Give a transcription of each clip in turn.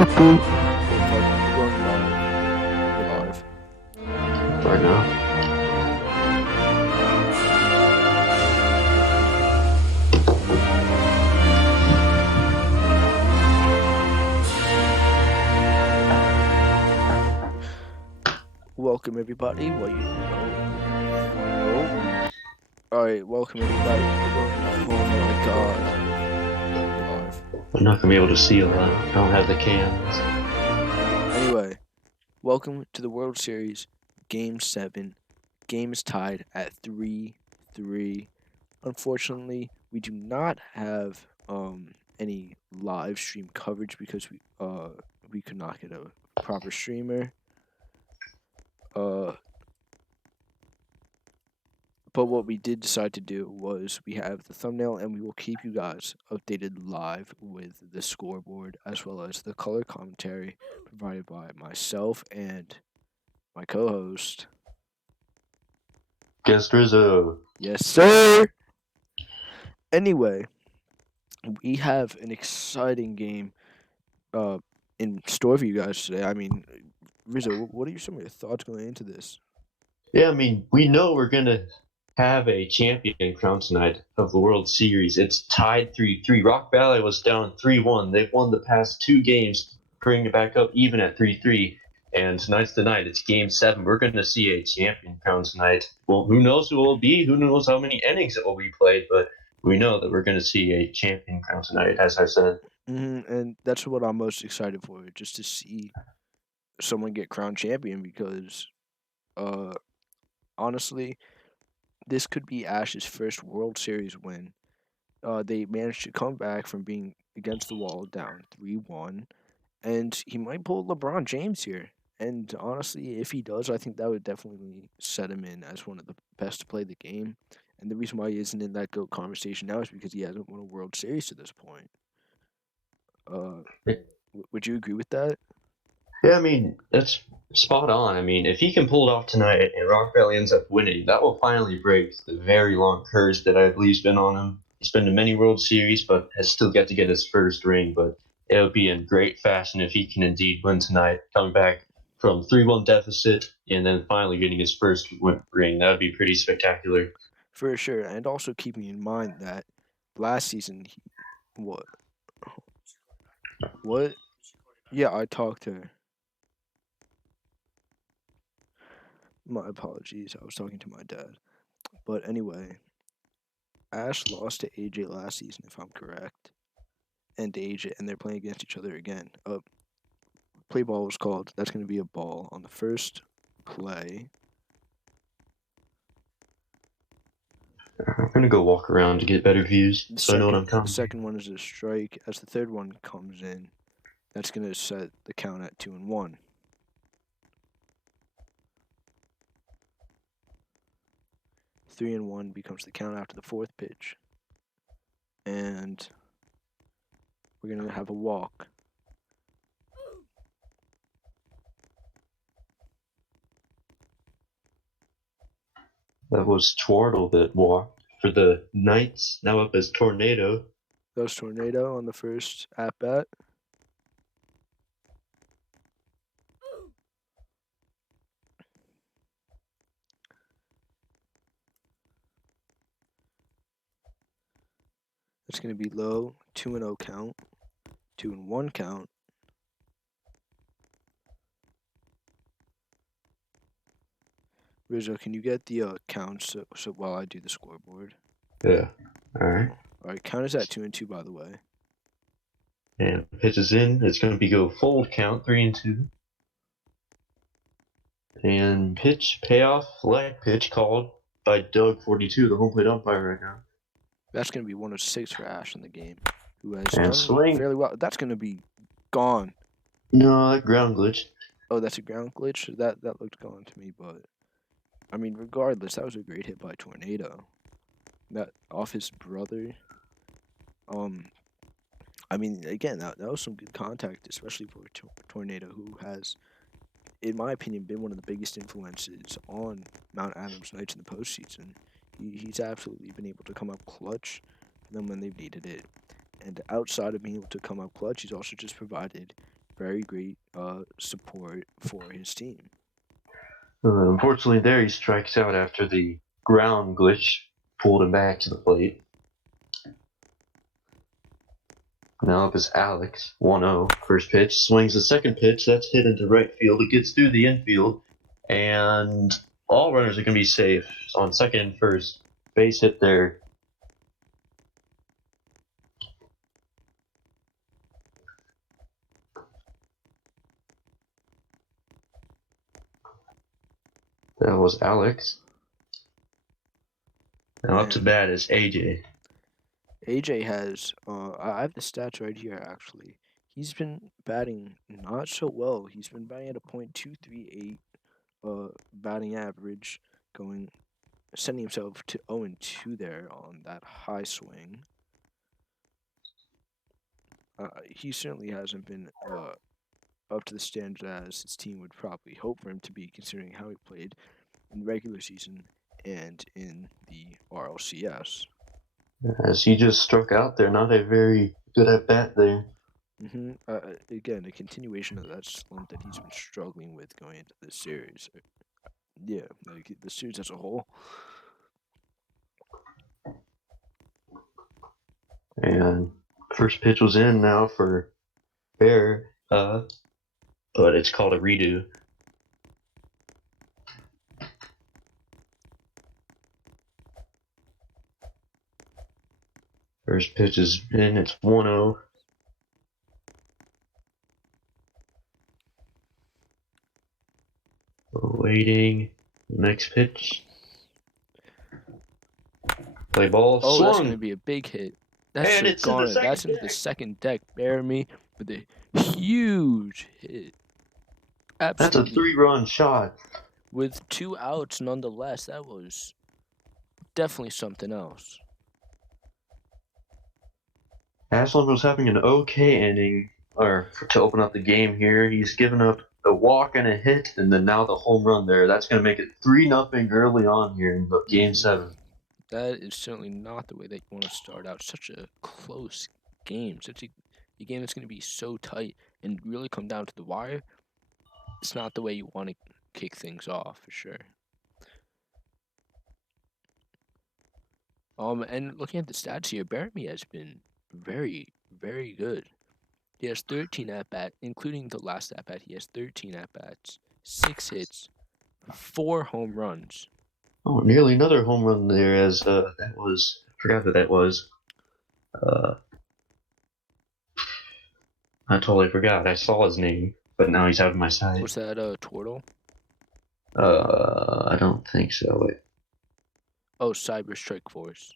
We're going live. We're live. Right now. Welcome everybody. Alright, welcome everybody. Oh my god. We're live. I'm not gonna be able to see that. I don't have the cams. Anyway, welcome to the World Series Game 7. Game is tied at 3-3. Unfortunately, we do not have any live stream coverage because we could not get a proper streamer. But what we did decide to do was we have the thumbnail and we will keep you guys updated live with the scoreboard as well as the color commentary provided by myself and my co-host. Guest Rizzo. Yes, sir. Anyway, we have an exciting game in store for you guys today. I mean, Rizzo, what are some of your thoughts going into this? Yeah, I mean, we know we're gonna have a champion crowned tonight of the World Series. It's tied 3-3. Rock Valley was down 3-1. They've won the past two games, bringing it back up even at 3-3. And tonight's the night. It's Game 7. We're going to see a champion crowned tonight. Well, who knows who it will be? Who knows how many innings it will be played? But we know that we're going to see a champion crowned tonight, as I said. And that's what I'm most excited for, just to see someone get crowned champion because, honestly, this could be Ash's first World Series win. They managed to come back from being against the wall down 3-1, and he might pull LeBron James here. And honestly, if he does, I think that would definitely set him in as one of the best to play the game. And the reason why he isn't in that GOAT conversation now is because he hasn't won a World Series to this point. Would you agree with that? Yeah, I mean, that's spot on. I mean, if he can pull it off tonight and Rock Valley ends up winning, that will finally break the very long curse that I believe's been on him. He's been to many World Series, but has still yet to get his first ring. But it would be in great fashion if he can indeed win tonight, coming back from 3-1 deficit and then finally getting his first ring. That would be pretty spectacular. For sure. And also keeping in mind that last season, what? What? Yeah, I talked to her. My apologies. I was talking to my dad. But anyway, Ash lost to AJ last season, if I'm correct. And AJ, and they're playing against each other again. Play ball was called. That's going to be a ball on the first play. I'm going to go walk around to get better views so I know what I'm The counting. second one is a strike. As the third one comes in, that's going to set the count at 2-1. Three and one becomes the count after the fourth pitch. And we're going to have a walk. That was Twardle that walked for the Knights, now up as Tornado. That was Tornado on the first at bat. That's going to be low. 2-0 count. 2-1 count. Rizzo, can you get the counts so while I do the scoreboard? Yeah. All right. All right, count is at 2-2, by the way. And pitches in. It's going to be go fold count 3-2. And pitch payoff leg pitch called by Doug 42, the home plate umpire right now. That's going to be 1 of 6 for Ash in the game, who has And done swing. fairly well. That's going to be gone. No, that ground glitch. Oh, that's a ground glitch? That looked gone to me, but I mean, regardless, that was a great hit by Tornado. That off his brother. I mean, again, that was some good contact, especially for Tornado, who has, in my opinion, been one of the biggest influences on Mount Adams Knights in the postseason. He's absolutely been able to come up clutch for them when they've needed it. And outside of being able to come up clutch, he's also just provided very great support for his team. Unfortunately, there he strikes out after the ground glitch pulled him back to the plate. Now up is Alex, 1-0. First pitch, swings the second pitch. That's hit into right field. It gets through the infield, and all runners are going to be safe on second and first. Base hit there. That was Alex. Now up to And bat is AJ. AJ has, I have the stats right here actually. He's been batting not so well. He's been batting at a .238 batting average, going sending himself to 0-2 there on that high swing. He certainly hasn't been up to the standard as his team would probably hope for him to be, considering how he played in the regular season and in the RLCS. As he just struck out there, not a very good at bat there. Again, a continuation of that slump that he's been struggling with going into this series. Yeah, like the series as a whole. And first pitch was in now for Bear, but it's called a redo. First pitch is in, it's 1-0. Waiting. Next pitch. Play ball. Oh, that's going to Swung. be a big hit. That And should have it's in the gone in. second That's into the deck. second deck. Bear me with a huge hit. That's a Absolutely. 3-run shot. With 2 outs, nonetheless, that was definitely something else. Ashland was having an okay inning, to open up the game here. He's given up a walk and a hit, and then now the home run there. That's going to make it 3-0 early on here in the game hmm 7. That is certainly not the way that you want to start out such a close game, such a game that's going to be so tight and really come down to the wire. It's not the way you want to kick things off for sure. And looking at the stats here, Baramy has been very, very good. He has 13 at bat, including the last at bat. He has 13 at bats, 6 hits, 4 home runs. Oh, nearly another home run there. As that was, I forgot who that was. Uh, I totally forgot. I saw his name, but now he's out of my sight. Was that Turtle? I don't think so. Wait. Oh, Cyber Strike Force.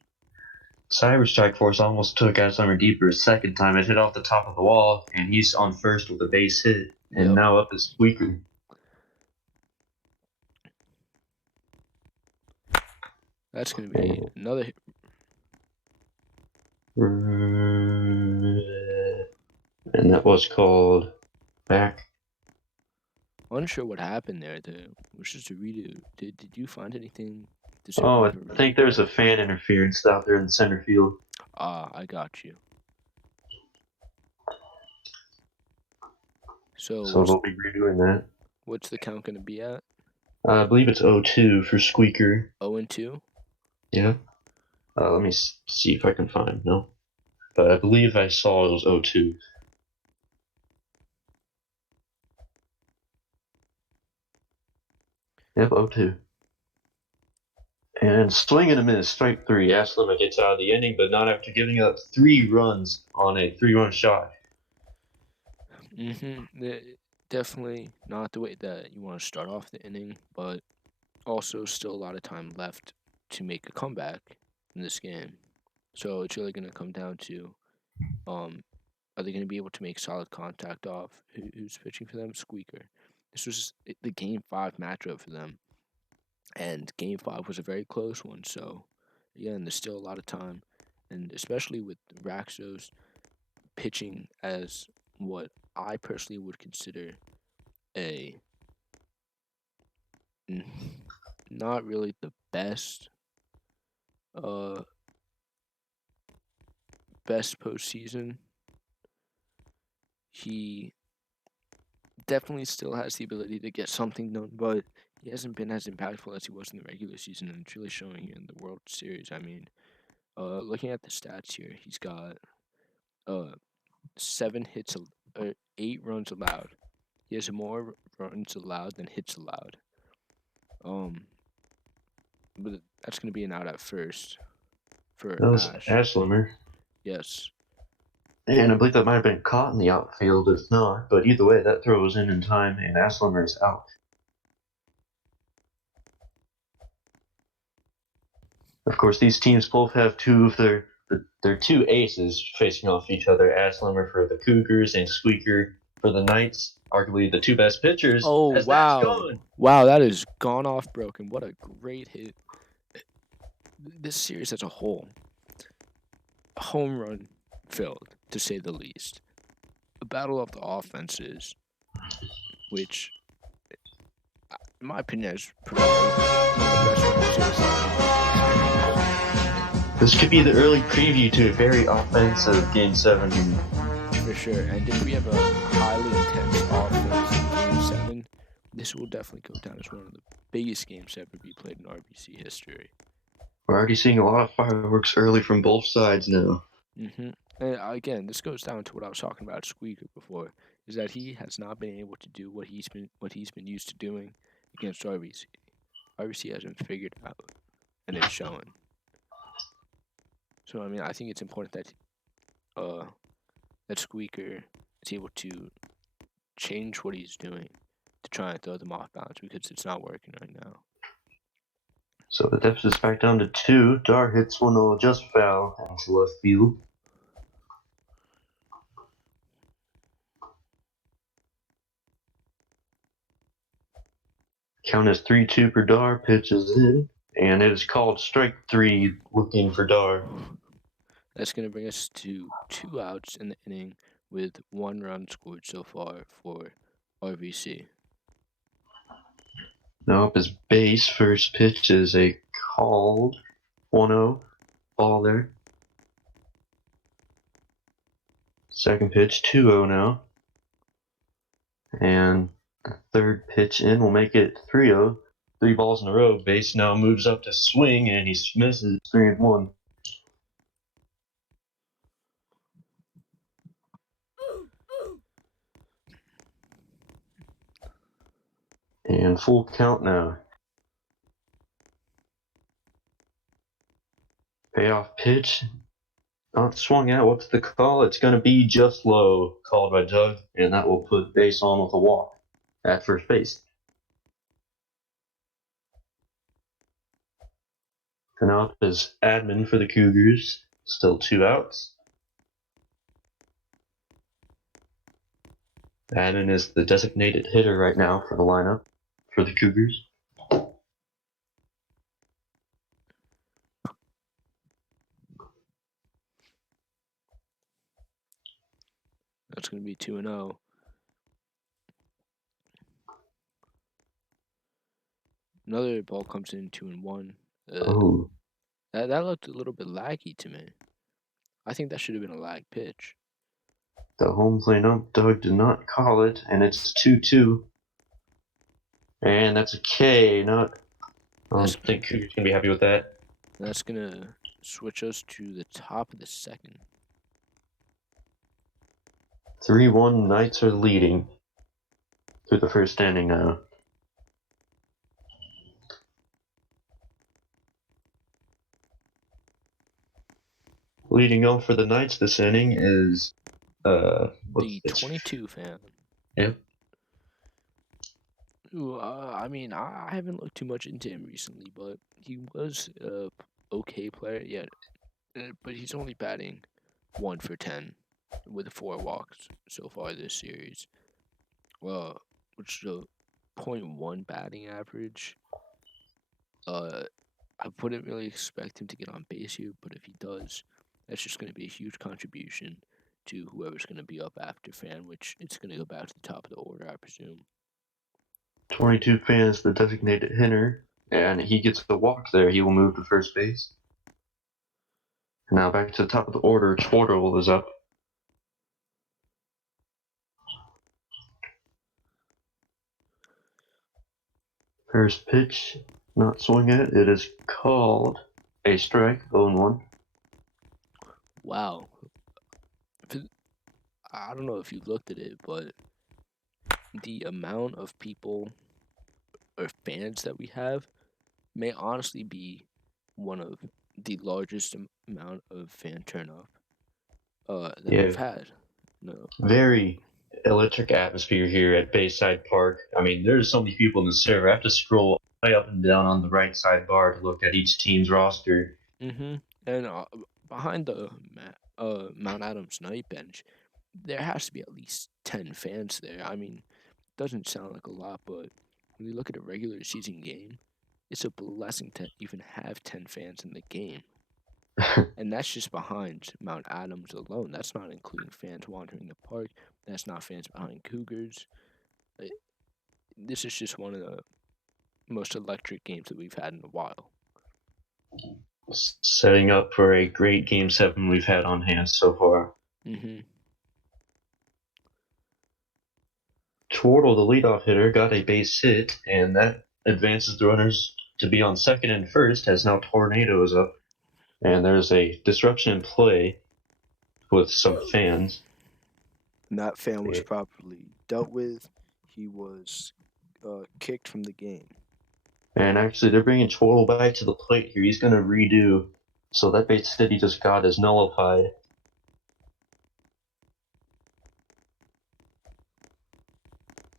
Cyber Strike Force almost took out Summer Deeper a second time. It hit off the top of the wall, and he's on first with a base hit. And Yep, now up is Squeaker. that's gonna be And, another. and that was called back. Unsure what happened there. The was just a redo. Did you find anything Oh, deserving I of a redo? think there's a fan interference out there in the center field. Ah, I got you. So So they'll be redoing that. what's the count gonna be at? I believe it's 0-2 for Squeaker. 0-2. Yeah. Let me see if I can find. No. But I believe I saw it was 0-2. Yep, 0-2. And swing and a miss, strike three. Aslam gets out of the inning, but not after giving up 3 runs on a 3-run shot. Definitely not the way that you want to start off the inning, but also still a lot of time left to make a comeback in this game. So it's really going to come down to, are they going to be able to make solid contact off who's pitching for them? Squeaker. This was the Game 5 matchup for them, and Game 5 was a very close one. So again, there's still a lot of time, and especially with Raxos pitching as what I personally would consider a not really the uh best postseason. He definitely still has the ability to get something done, but he hasn't been as impactful as he was in the regular season, and it's really showing here in the World Series. I mean, looking at the stats here, he's got uh 7 hits, 8 runs allowed. He has more runs allowed than hits allowed. Um, but that's going to be an out at first for That was Ash. Ashlimer. Yes. And I believe that might have been caught in the outfield if not, but either way, that throw was in time, and Ashlimer is out. Of course, these teams both have two of their two aces facing off each other. Ashlimer for the Cougars and Squeaker for the Knights, arguably the two best pitchers. Oh, As that's wow. gone. Wow, that is gone off broken. What a great hit. This series as a whole, home run filled, to say the least. A battle of the offenses, which, in my opinion, has provided one of the best World Series This could be the early preview to a very offensive Game 7. for sure. And if we have a highly intense offense in Game 7, this will definitely go down as one of the biggest games to ever be played in RBC history. We're already seeing a lot of fireworks early from both sides now. Mm-hmm. And again, this goes down to what I was talking about Squeaker before, is that he has not been able to do what he's been used to doing against RBC. RBC hasn't figured out, and it's showing. So I mean, I think it's important that Squeaker is able to change what he's doing to try and throw them off balance because it's not working right now. So the depth is back down to 2. Dar hits one that will just foul into left field. Count is 3-2 for Dar, pitches in, and it is called strike 3 looking for Dar. That's going to bring us to 2 outs in the inning with 1 run scored so far for RBC. Now up his base, first pitch is a called 1-0 ball there. Second pitch 2-0 now. And the third pitch in will make it 3-0. 3 balls in a row. Base now moves up to swing and he misses 3-1. And full count now. Payoff pitch. Not swung out. What's the call? It's going to be just low, called by Doug, and that will put base on with a walk at first base. And now up is admin for the Cougars. Still 2 outs. Admin is the designated hitter right now for the lineup for the Cougars. That's going to be 2-0. Another ball comes in 2-1. Oh, That looked a little bit laggy to me. I think that should have been a lag pitch. the home plate ump, Doug, did not call it, and it's 2-2. And that's a K. I don't think Cougars can be happy with that. That's going to switch us to the top of the second. 3-1, Knights are leading through the first inning now. Leading off for the Knights this inning is The 22 fan. Yep. Ooh, I mean, I haven't looked too much into him recently, but he was a okay player yet. But he's only batting 1 for 10 with 4 walks so far this series. Which is a .1 batting average. I wouldn't really expect him to get on base here, but if he does, that's just going to be a huge contribution to whoever's going to be up after fan, which it's going to go back to the top of the order, I presume. 22 fan is the designated hitter, and he gets the walk there. He will move to first base. Now back to the top of the order. Chortle is up. First pitch, not swing it. It is called a strike, 0-1. Wow. I don't know if you looked at it, but the amount of people or fans that we have may honestly be one of the largest amount of fan turnout that we've Yeah, had. No. very electric atmosphere here at Bayside Park. I mean, there's so many people in the server. I have to scroll way up and down on the right side bar to look at each team's roster. Mm-hmm. And behind the Mount Adams night bench, there has to be at least 10 fans there. I mean, it doesn't sound like a lot, but when you look at a regular season game, it's a blessing to even have 10 fans in the game. And that's just behind Mount Adams alone. That's not including fans wandering the park. That's not fans behind Cougars. Uh, This is just one of the most electric games that we've had in a while. Setting up for a great Game 7 we've had on hand so far. Mm-hmm. Twardle, the leadoff hitter, got a base hit, and that advances the runners to be on second and first as now Tornado is up. And there's a disruption in play with some fans. And that fan was properly dealt with. He was kicked from the game. And actually, they're bringing Twardle back to the plate here. He's going to redo. So that base hit he just got is nullified.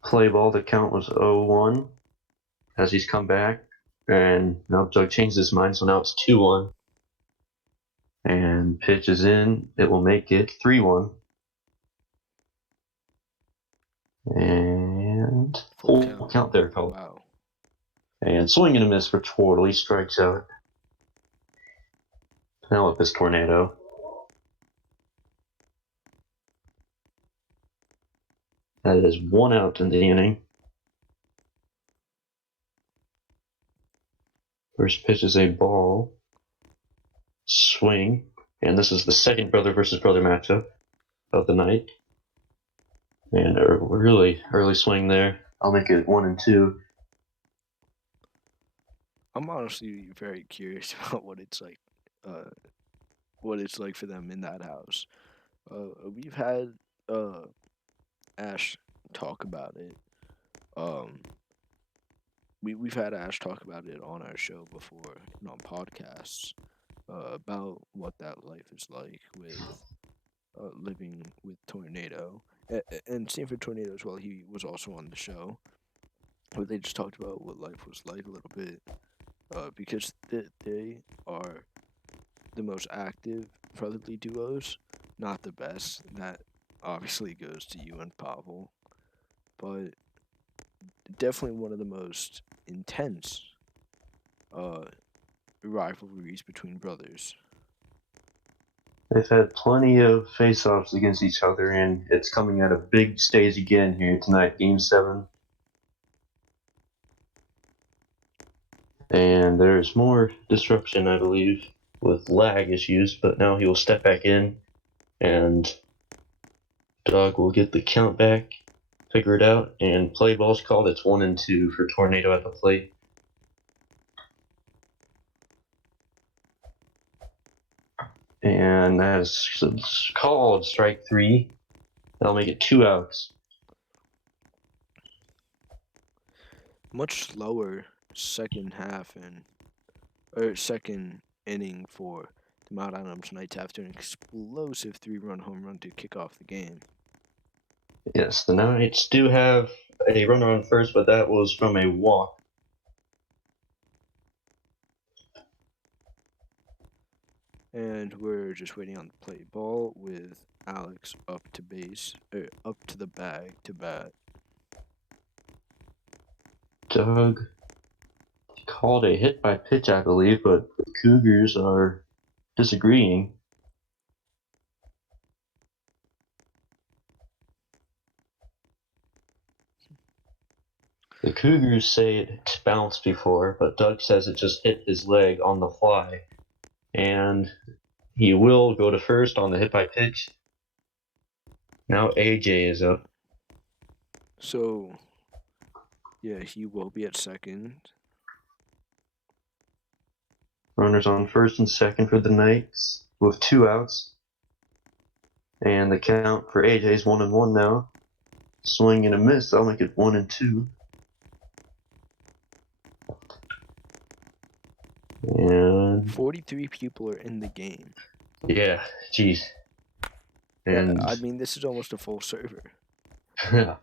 Play ball, the count was 0-1 as he's come back. And now Doug changed his mind, so now it's 2-1. And pitch is in. It will make it 3-1. And Full full count. count there, called. Wow. And swing and a miss for Twardle. He strikes out. Now up is Tornado. That is 1 out in the inning. First pitch is a ball. Swing. And this is the second brother versus brother matchup of the night. And a really early swing there. I'll make it 1-2. I'm honestly very curious about uh, what it's like for them in that house. We've had uh, Ash talk about it. Um, we've had Ash talk about it on our show before and on podcasts about what that life is like with living with Tornado and same for Tornado as well. He was also on the show, but they just talked about what life was like a little bit because they are the most active brotherly duos, not the best. That obviously goes to you and Pavel, but definitely one of the most intense uh, rivalries between brothers. They've had plenty of face-offs against each other, and it's coming at a big stage again here tonight, Game 7. And there's more disruption, I believe, with lag issues, but now he will step back in, and Doug will get the count back, figure it out, and play ball's called. It's 1-2 for Tornado at the plate. And that is called strike 3. That'll make it 2 outs. Much slower second half and or second inning for the Mount Adams Knights after an explosive 3-run home run to kick off the game. Yes, the Knights do have a runner on first, but that was from a walk. And we're just waiting on the play ball with Alex up to base, up to the bag to bat. Doug called a hit by pitch, I believe, but the Cougars are disagreeing. The Cougars say it bounced before, but Doug says it just hit his leg on the fly. And he will go to first on the hit by pitch. Now AJ is up. So, Yeah, he will be at second. Runners on first and second for the Knights with 2 outs. And the count for AJ's 1-1 now. Swing and a miss. That'll make it 1-2. And 43 people are in the game. yeah, jeez. And I mean, this is almost a full server. yeah,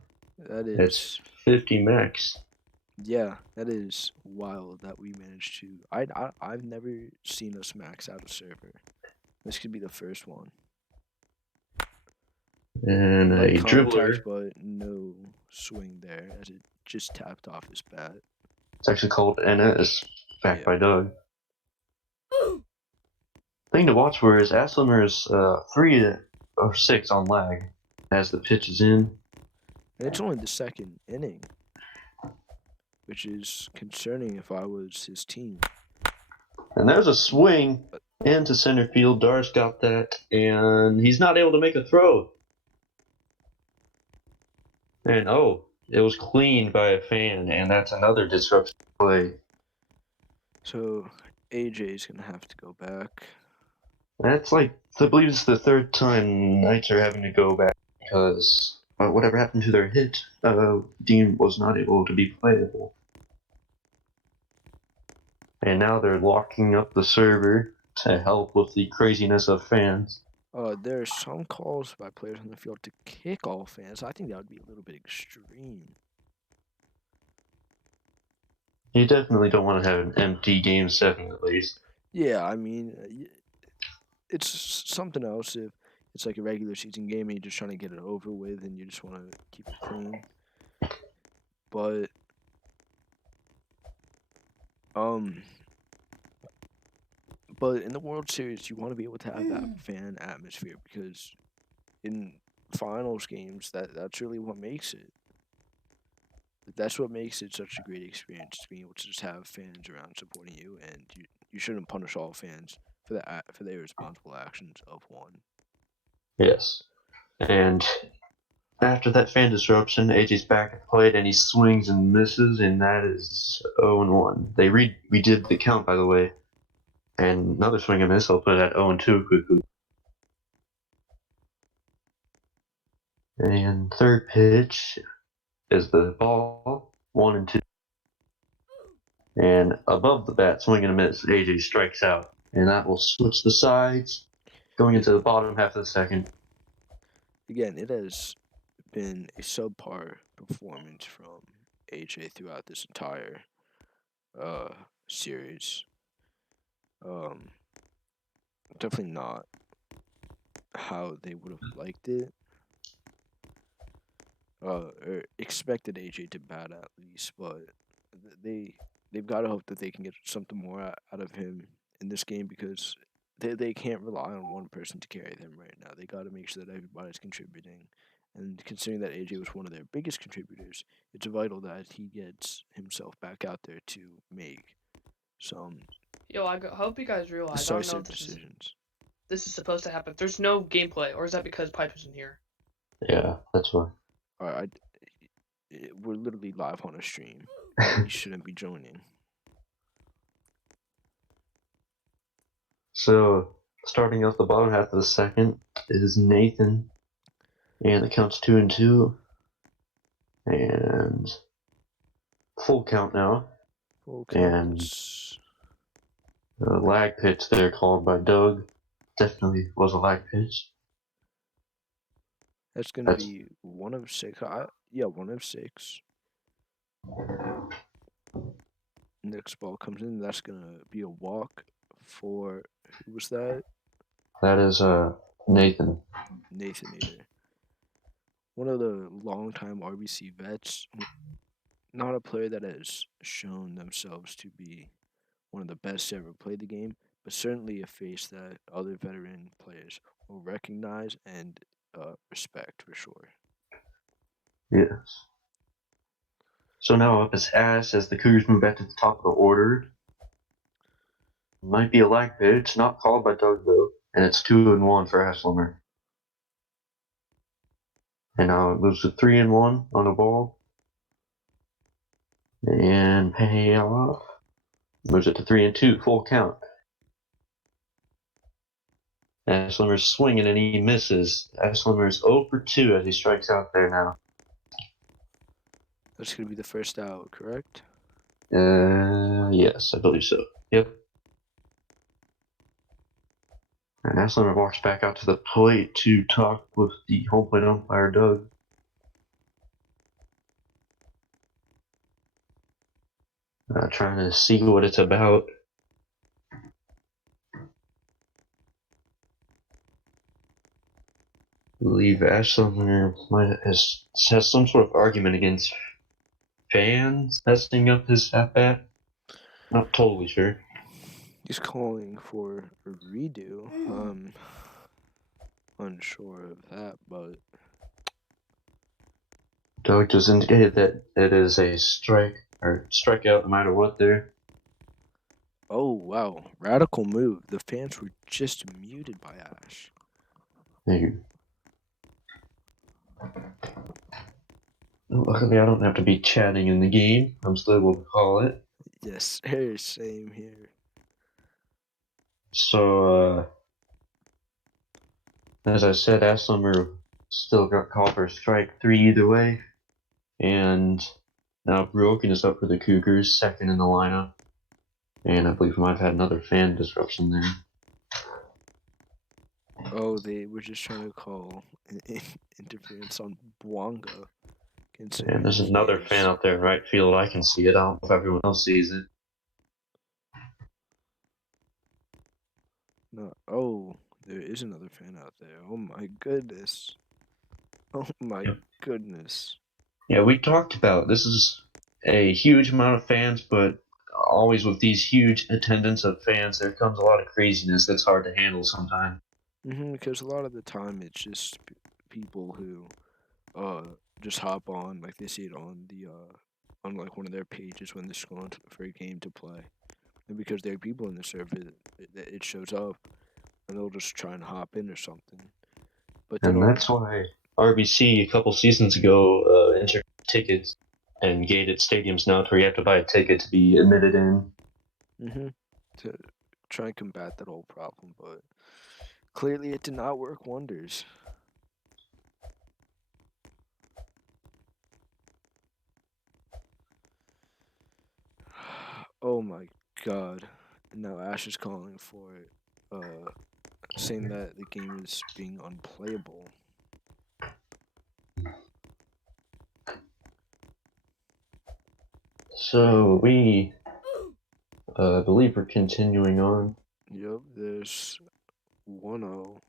That it's is, 50 max. yeah, that is wild that we managed to. I've never seen us max out a server. This could be the first one. And Light a contact, dribbler. but no swing there as it just tapped off his bat. It's actually called NS, backed Yeah, by Doug. Thing to watch for is Aslimer's 3 or 6 on lag as the pitch is in. and it's only the second inning, which is concerning if I was his team. And there's a swing into center field. Dar's got that, and he's not able to make a throw. And oh, it was cleaned by a fan, and that's another disruption play. So AJ's gonna have to go back. That's like, I believe it's the 3rd time Knights are having to go back because whatever happened to their hit, Dean was not able to be playable. And now they're locking up the server to help with the craziness of fans. There are some calls by players on the field to kick all fans. I think that would be a little bit extreme. You definitely don't want to have an empty game 7 at least. Yeah, I mean, it's something else if it's like a regular season game and you're just trying to get it over with and you just want to keep it clean. But um, but in the World Series, you want to be able to have that fan atmosphere because in finals games, that's really what makes it. That's what makes it such a great experience to be able to just have fans around supporting you, and you shouldn't punish all fans for their responsible actions of one. Yes. And after that fan disruption, AJ's back at the plate and he swings and misses, and that is 0-1. They redid the count, by the way. And another swing and miss, I'll put it at 0-2 quickly. And third pitch is the ball, 1-2. And above the bat, swing and a miss, AJ strikes out. And that will switch the sides, going It, into the bottom half of the second. again, it has been a subpar performance from AJ throughout this entire uh series. Um, Definitely not how they would have liked it. Or expected AJ to bat at least, but they they've got to hope that they can get something more out of him in this game because they can't rely on one person to carry them right now. They got to make sure that everybody's contributing, and considering that AJ was one of their biggest contributors, it's vital that he gets himself back out there to make some Yo, hope you guys realize. I don't know if decisive this is decisions. supposed to happen. There's no gameplay, or is that because Pipe isn't here? Yeah, that's why. All right, we're literally live on a stream. He shouldn't be joining. So, starting off the bottom half of the second is Nathan. And the count's 2-2. And full count now. Full And counts. the lag pitch there called by Doug definitely was a lag pitch. That's gonna That's be 1 of 6. Yeah, 1 of 6. Next ball comes in. That's gonna be a walk for who was that? that is Nathan. Nathan Eater. One of the longtime RBC vets. Not a player that has shown themselves to be one of the best to ever play the game, but certainly a face that other veteran players will recognize and respect for sure. Yes. So now up is Ass as the Cougars move back to the top of the order. Might be a lag pitch, not called by Doug though, and it's 2-1 for Haslmer. And now it moves to 3-1 on the ball. And pay off. Moves it to 3-2, full count. Ashlimmer's swinging and he misses. Ashlimmer's 0 for 2 as he strikes out there now. That's going to be the first out, correct? Yes, I believe so. Yep. And Ashlimmer walks back out to the plate to talk with the home plate umpire, Doug. Trying to see what it's about. I believe Ashlimmer has some sort of argument against fans messing up his at bat. Not totally sure. He's calling for a redo. Unsure of that, but Doug just indicated that it is a strikeout no matter what there. oh wow, radical move. The fans were just muted by Ash. Luckily, I don't have to be chatting in the game. I'm still able to call it. Yes, sir, same here. So, as I said, Aslimer still got called for strike 3 either way. And now Broken is up for the Cougars, second in the lineup. And I believe we might have had another fan disruption there. Oh, they were just trying to call interference on Bwanga. And Considering there's he another fan is out there in right field. I can see it. I don't know if everyone else sees it. not. Oh, there is another fan out there. Oh my goodness. Oh my Yep. goodness. Yeah, we talked about this is a huge amount of fans, but always with these huge attendance of fans, there comes a lot of craziness that's hard to handle sometimes. Because a lot of the time it's just people who just hop on, like they see it on the on like one of their pages when they're scrolling for a game to play, and because there are people in the server, it shows up, and they'll just try and hop in or something. But they And don't. that's why RBC a couple seasons ago entered tickets and gated stadiums now to where you have to buy a ticket to be admitted in. To try and combat that whole problem, but clearly it did not work wonders. Oh my god. And now Ash is calling for it, saying that the game is being unplayable. So we believe we're continuing on. Yep, there's 1-0.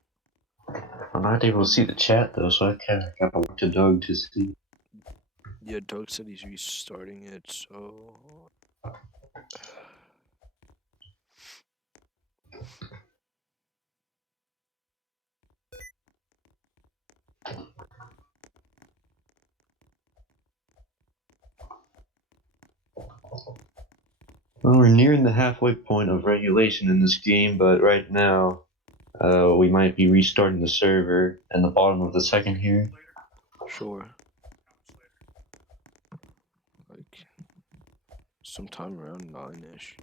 I'm not able to see the chat though, so I kind of got to look to Doug to see. Yeah, Doug said he's restarting it, so. Well, we're nearing the halfway point of regulation in this game, but right now we might be restarting the server in the bottom of the second here. Sure. Like, sometime around 9-ish.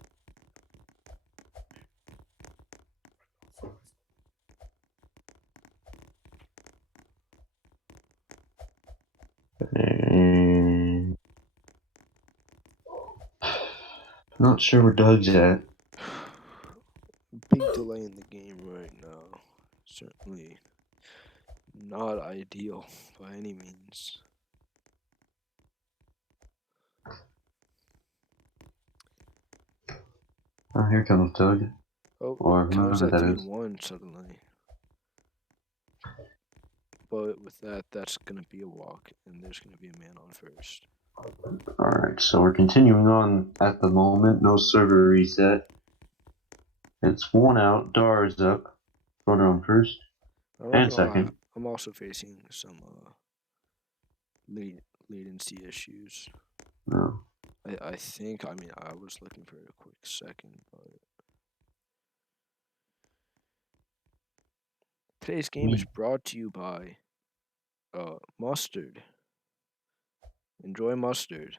And not sure where Doug's at. Big delay in the game right now. Certainly not ideal by any means. Oh, here comes Doug. Oh, Or counters whoever at that 3 is. and 1 suddenly. But with that, that's going to be a walk, and there's going to be a man on first. Alright, so we're continuing on at the moment. No server reset. It's 1 out. Dar is up. Runner on first. I'm not And gonna lie, second. I'm also facing some latency issues. No. I think, I mean, I was looking for a quick second, but today's game is brought to you by mustard. Enjoy mustard.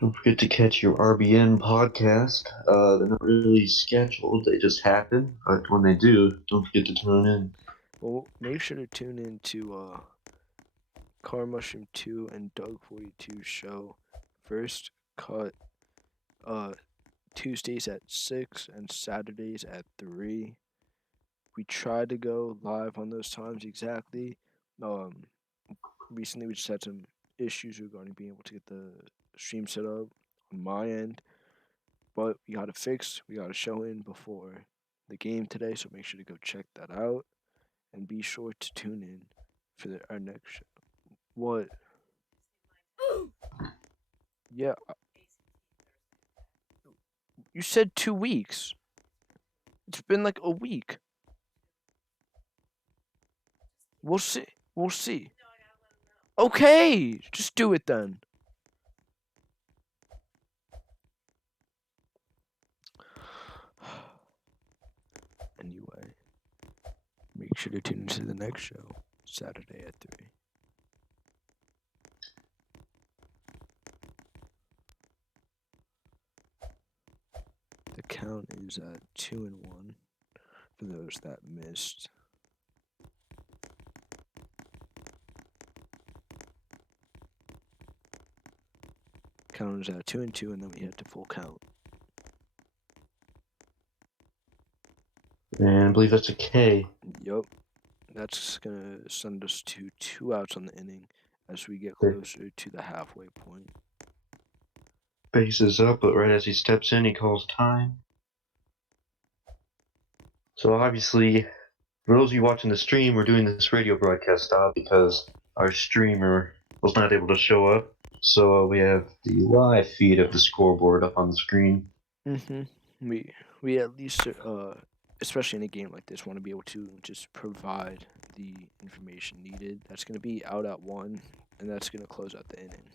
Don't forget to catch your RBN podcast. They're not really scheduled, they just happen. But when they do, don't forget to tune in. Well, make sure to tune in to Car Mushroom 2 and Doug 42 show. First cut Tuesdays at 6 and Saturdays at 3. We try to go live on those times exactly. Recently we just had some issues regarding being able to get the stream set up on my end, but we got it fixed. We got a show in before the game today, so make sure to go check that out and be sure to tune in for our next show. What? Yeah, you said 2 weeks. It's been like a week. We'll see. We'll see. Okay, just do it then. Anyway, make sure to tune into the next show, Saturday at 3. The count is at 2-1 for those that missed. Count is at 2-2, and then we hit the full count. And I believe that's a K. Yup. That's gonna send us to 2 outs on the inning as we get closer to the halfway point. Bases up, but right as he steps in, he calls time. So obviously, for those of you watching the stream, we're doing this radio broadcast style because our streamer was not able to show up. So we have the live feed of the scoreboard up on the screen. We at least especially in a game like this want to be able to just provide the information needed. That's gonna be out at 1, and that's gonna close out the inning.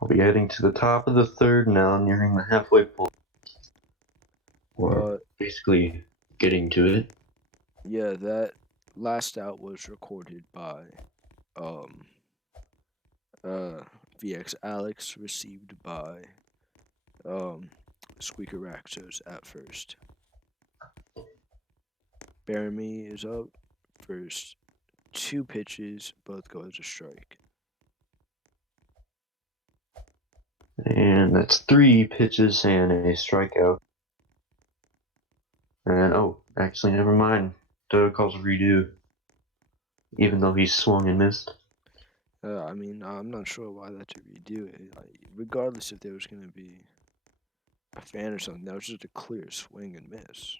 I'll be heading to the top of the third now, nearing the halfway point. Or basically getting to it. Yeah, that last out was recorded by VX Alex, received by Squeaker Raxos at first. Baramy is up. First 2 pitches, both go as a strike. And that's 3 pitches and a strikeout. And actually, never mind. Doug calls a redo, even though he swung and missed. I mean, I'm not sure why that should redo it. Regardless if there was going to be a fan or something, that was just a clear swing and miss.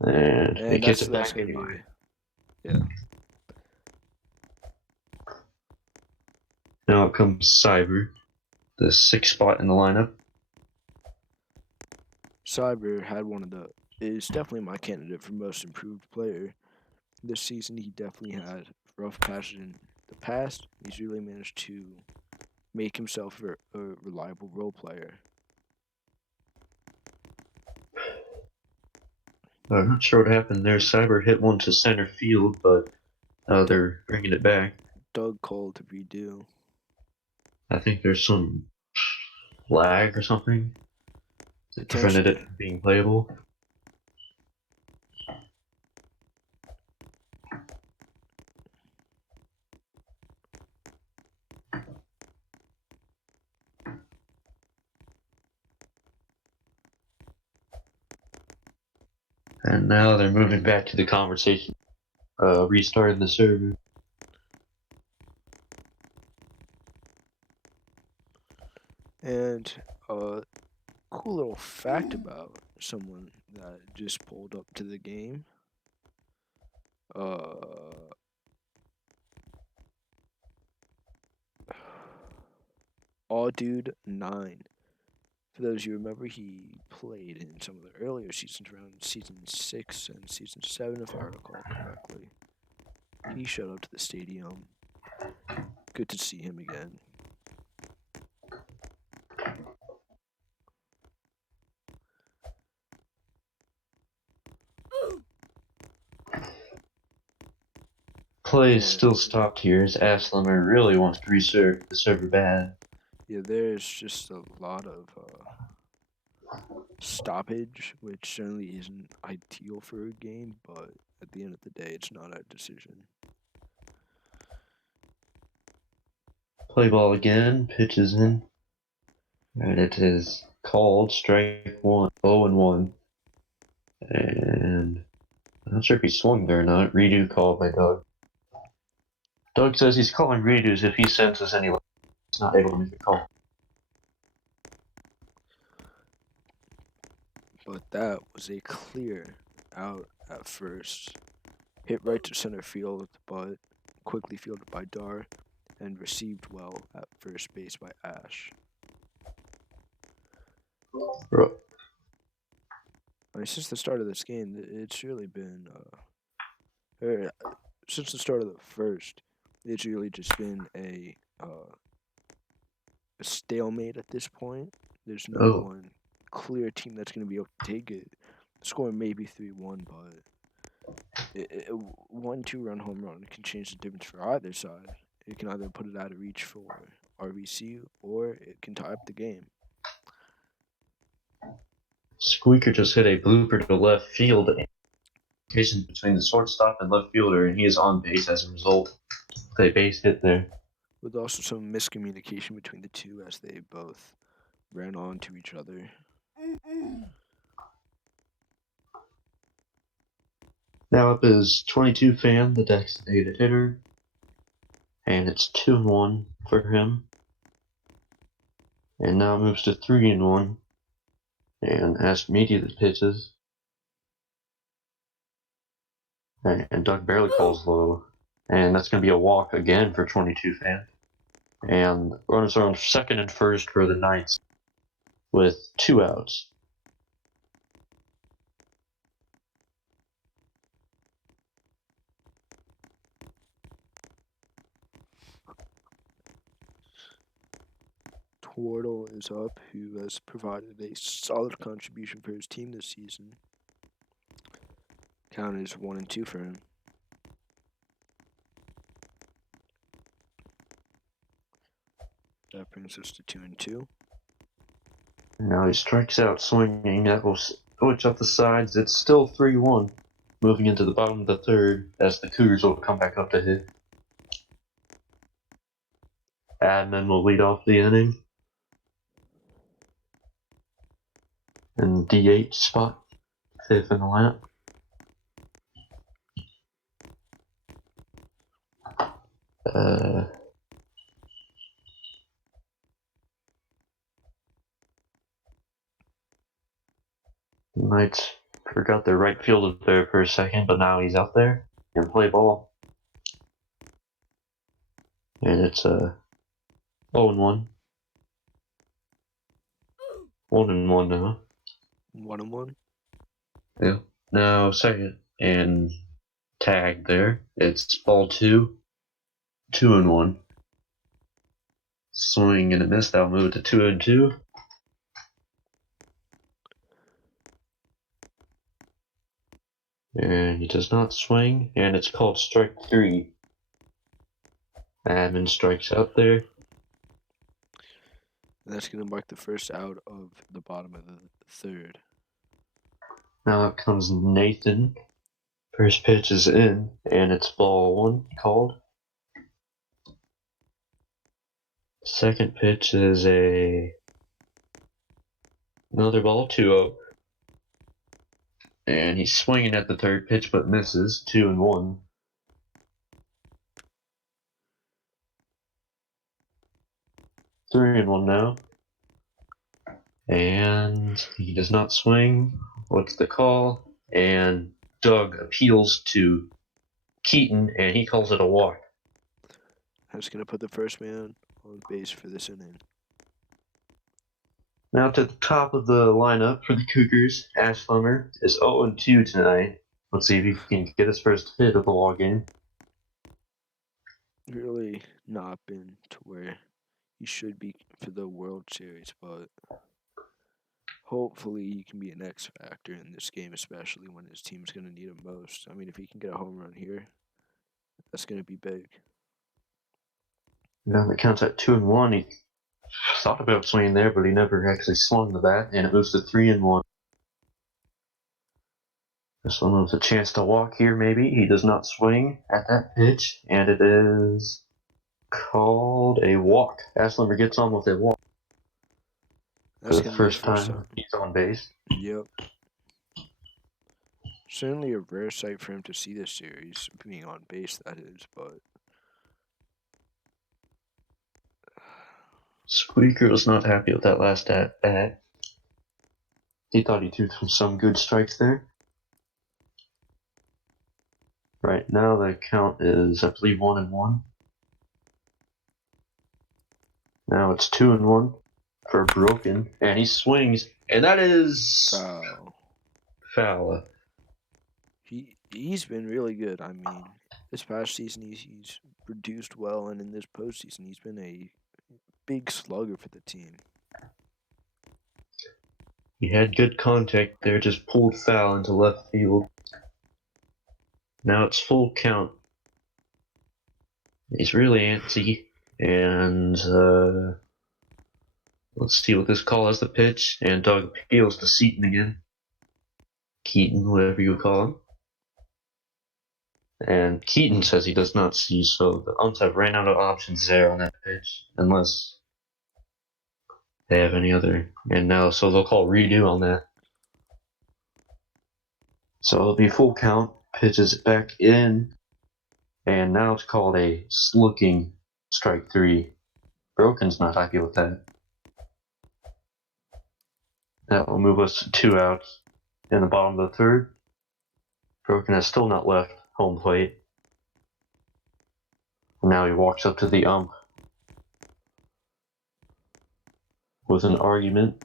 And it gets it that's back going to anyway. be, yeah. Now it comes Cyber, the 6th spot in the lineup. Cyber had is definitely my candidate for most improved player. This season, he definitely had rough patches in the past. He's really managed to make himself a reliable role player. I'm not sure what happened there. Cyber hit one to center field, but they're bringing it back. Doug called to redo. I think there's some lag or something that prevented it from being playable. And now they're moving back to the conversation, restarting the server. And a cool little fact about someone that just pulled up to the game. Dude 9. For those you remember, he played in some of the earlier seasons, around season 6 and season 7, if I recall correctly. He showed up to the stadium. Good to see him again. Play is Yeah, still stopped here as Aslammer really wants to reserve the server bad. yeah. There's just a lot of stoppage, which certainly isn't ideal for a game, but at the end of the day, it's not our decision. Play ball again, pitches in. And it is called strike one, 0-1. And I'm not sure if he swung there or not. Redo called by Doug. Doug says he's calling redos if he senses anyone is not able to make a call. But that was a clear out at first. Hit right to center field, but quickly fielded by Dar and received well at first base by Ash. Bro. I mean, since the start of this game, it's really been, since the start of the first, it's really just been a stalemate at this point. There's no Oh, one clear team that's going to be able to take it. The score may be 3-1, but a 1-2 run home run can change the difference for either side. It can either put it out of reach for RVC or it can tie up the game. Squeaker just hit a blooper to left field. Communication between the shortstop and left fielder, and he is on base as a result. They base hit there. With also some miscommunication between the two as they both ran on to each other. Now up is 22 Fan, the designated hitter. And it's 2-1 for him. And now it moves to 3-1. And Ash immediately pitches. And Doug barely calls low. And that's going to be a walk again for 22 Fan. And runners are on second and first for the Knights with 2 outs. Twardle is up, who has provided a solid contribution for his team this season. Count is 1-2 for him. That brings us to 2-2. Now he strikes out swinging. That will switch up the sides. It's still 3-1. Moving into the bottom of the third as the Cougars will come back up to hit. Admin will lead off the inning. And DH spot, 5th in the lineup. Knights forgot their right fielder there for a second, but now he's out there and play ball. And it's 0-1. 1-1 now. 1-1. Yeah. Now second and tag there. It's ball 2. 2-1. Swing and a miss. That'll move it to 2-2. And he does not swing, and it's called strike 3. Admin strikes out there. And that's going to mark the first out of the bottom of the third. Now up comes Nathan. First pitch is in, and it's ball 1 called. Second pitch is another ball, 2-0. And he's swinging at the third pitch but misses, 2-1. Three and one now. And he does not swing. What's the call? And Doug appeals to Keaton, and he calls it a walk. That's going to put the first man on base for this inning. Now to the top of the lineup for the Cougars, Ash Plummer is 0-2 tonight. Let's see if he can get his first hit of the ball game. Really not been to where he should be for the World Series, but hopefully he can be an X factor in this game, especially when his team's going to need him most. I mean, if he can get a home run here, That's going to be big. Now that counts at 2-1. He thought about swinging there, but he never actually swung the bat, and it moves to 3-1. This one was a chance to walk here, maybe. He does not swing at that pitch, and it is called a walk. Aslinger gets on with a walk for That's the going to be the first first time time. he's on base. Yep. Certainly a rare sight for him to see this series, being on base, that is, but. Squeaker was not happy with that last at bat. He thought he threw some good strikes there. Right now, the count is, I believe, 1-1. Now it's 2-1 for Broken, and he swings, and that is Foul. foul. He's been really good. I mean, this past season he's produced well, and in this postseason he's been a big slugger for the team. He had good contact there, just pulled foul into left field. Now it's full count. He's really antsy, and let's see what this call is. The pitch, and Doug appeals to Seaton again. Keaton, whatever you call him. And Keaton says he does not see, so the umps have ran out of options there on that pitch, unless they have any other. And now, so they'll call redo on that. So it'll be full count, pitches it back in, and now it's called a slugging strike 3. Broken's not happy with that. That will move us to 2 outs in the bottom of the third. Broken has still not left home plate. Now he walks up to the ump with an argument.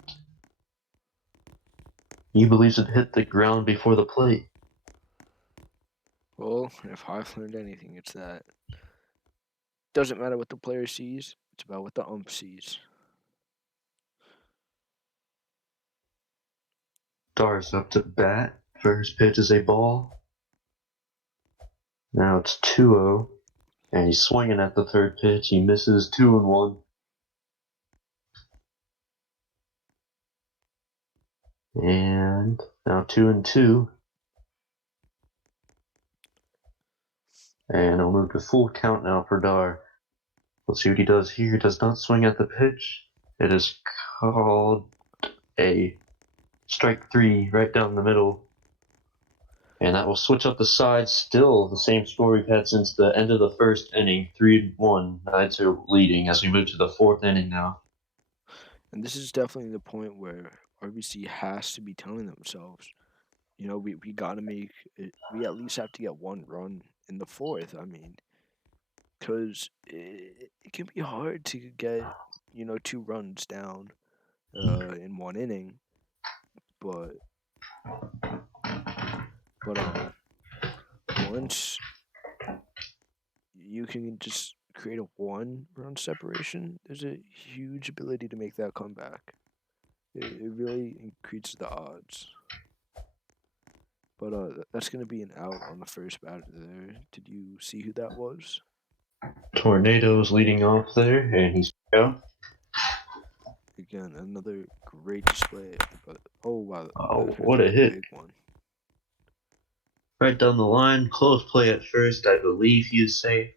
He believes it hit the ground before the plate. Well, if I've learned anything, it's that doesn't matter what the player sees; it's about what the ump sees. Dar's up to bat. First pitch is a ball. Now it's 2-0, and he's swinging at the third pitch. He misses 2-1. And now 2-2. And I'll move to full count now for Dar. Let's see what he does here. Does not swing at the pitch. It is called a strike 3 right down the middle. And that will switch up the sides. Still the same score we've had since the end of the first inning. 3-1. Knights are leading as we move to the fourth inning now. And this is definitely the point where RBC has to be telling themselves, we got to make it, we at least have to get one run in the fourth. I mean, because it can be hard to get, 2 runs down in one inning, but once you can just create a 1-run separation, there's a huge ability to make that comeback. It really increases the odds. But that's going to be an out on the first batter there. Did you see who that was? Tornado's leading off there, and he's out. Again, another great display. Oh, wow. Oh, That's going what to a be a hit. big one. Right down the line, close play at first. I believe he is safe.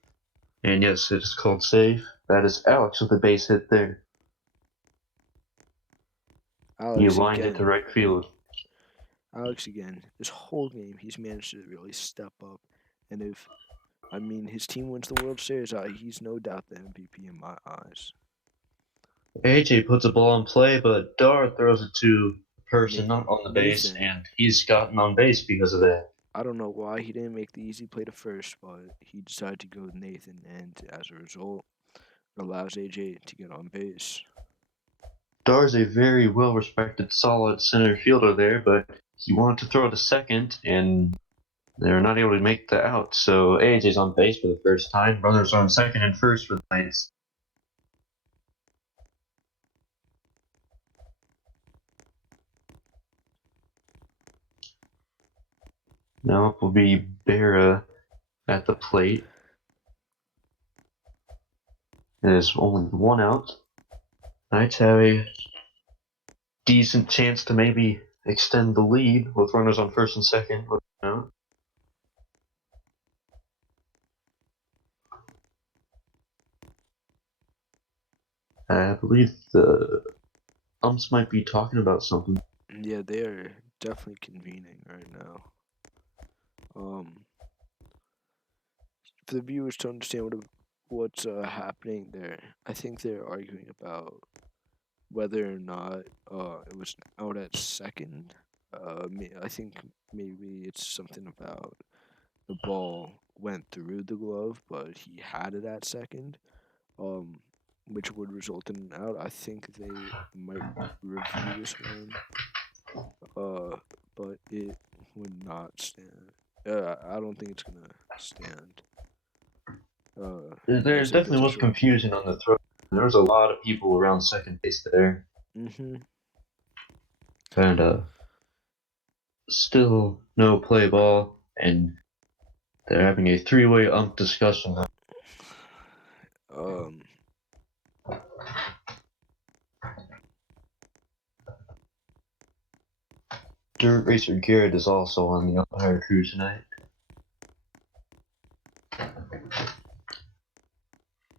And yes, it is called safe. That is Alex with a base hit there. He Alex lined it to again. right field. Alex again. This whole game, he's managed to really step up. And his team wins the World Series, he's no doubt the MVP in my eyes. AJ puts a ball in play, but Dar throws it to a person not on the base, Nathan. and he's gotten on base because of that. I don't know why he didn't make the easy play to first, but he decided to go with Nathan, and as a result, it allows AJ to get on base. Dar's a very well respected, solid center fielder there, but he wanted to throw to second, and they're not able to make the out. So AJ's on base for the first time. Runners are on second and first for the Knights. Now it will be Berra at the plate. There's only one out. Knights have a decent chance to maybe extend the lead with runners on first and second. I believe the umps might be talking about something. Yeah, they are definitely convening right now. For the viewers to understand what's happening there, I think they're arguing about whether or not it was out at second. I think maybe it's something about the ball went through the glove, but he had it at second, um, which would result in an out. I think they might review this one, uh, but it would not stand. I don't think it's gonna stand. There As they get definitely this was one. confusion on the throw. There was a lot of people around second base there, Mhm. and still no play ball, and they're having a three-way ump discussion. Um. Dirt Racer Garrett is also on the umpire crew tonight.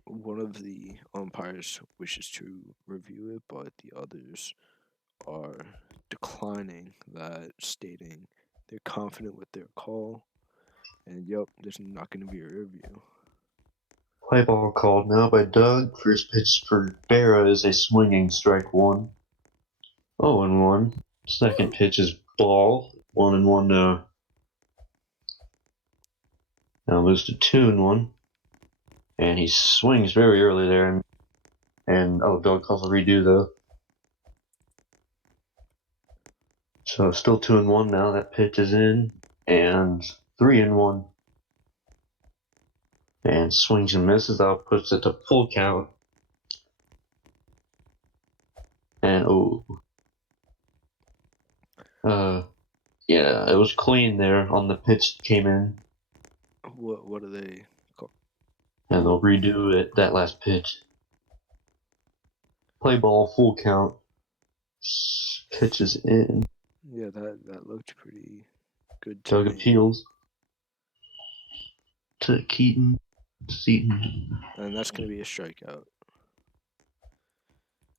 One of the umpires wishes to review it, but the others are declining that, stating they're confident with their call, and yep, there's not going to be a review. Play ball called now by Doug. First pitch for Barra is a swinging strike one. 0-1. Second pitch is ball. 1-1 now. Now moves to 2-1. And he swings very early there. And Doug calls a redo though. So still 2-1 now. That pitch is in. And 3-1. And swings and misses. That puts it to full count. And yeah, it was clean there on the pitch that came in. What are they called? And they'll redo it, that last pitch. Play ball, full count. Pitches in. Yeah, that looked pretty good to Doug me. appeals to Keaton. Seaton. And that's going to be a strikeout.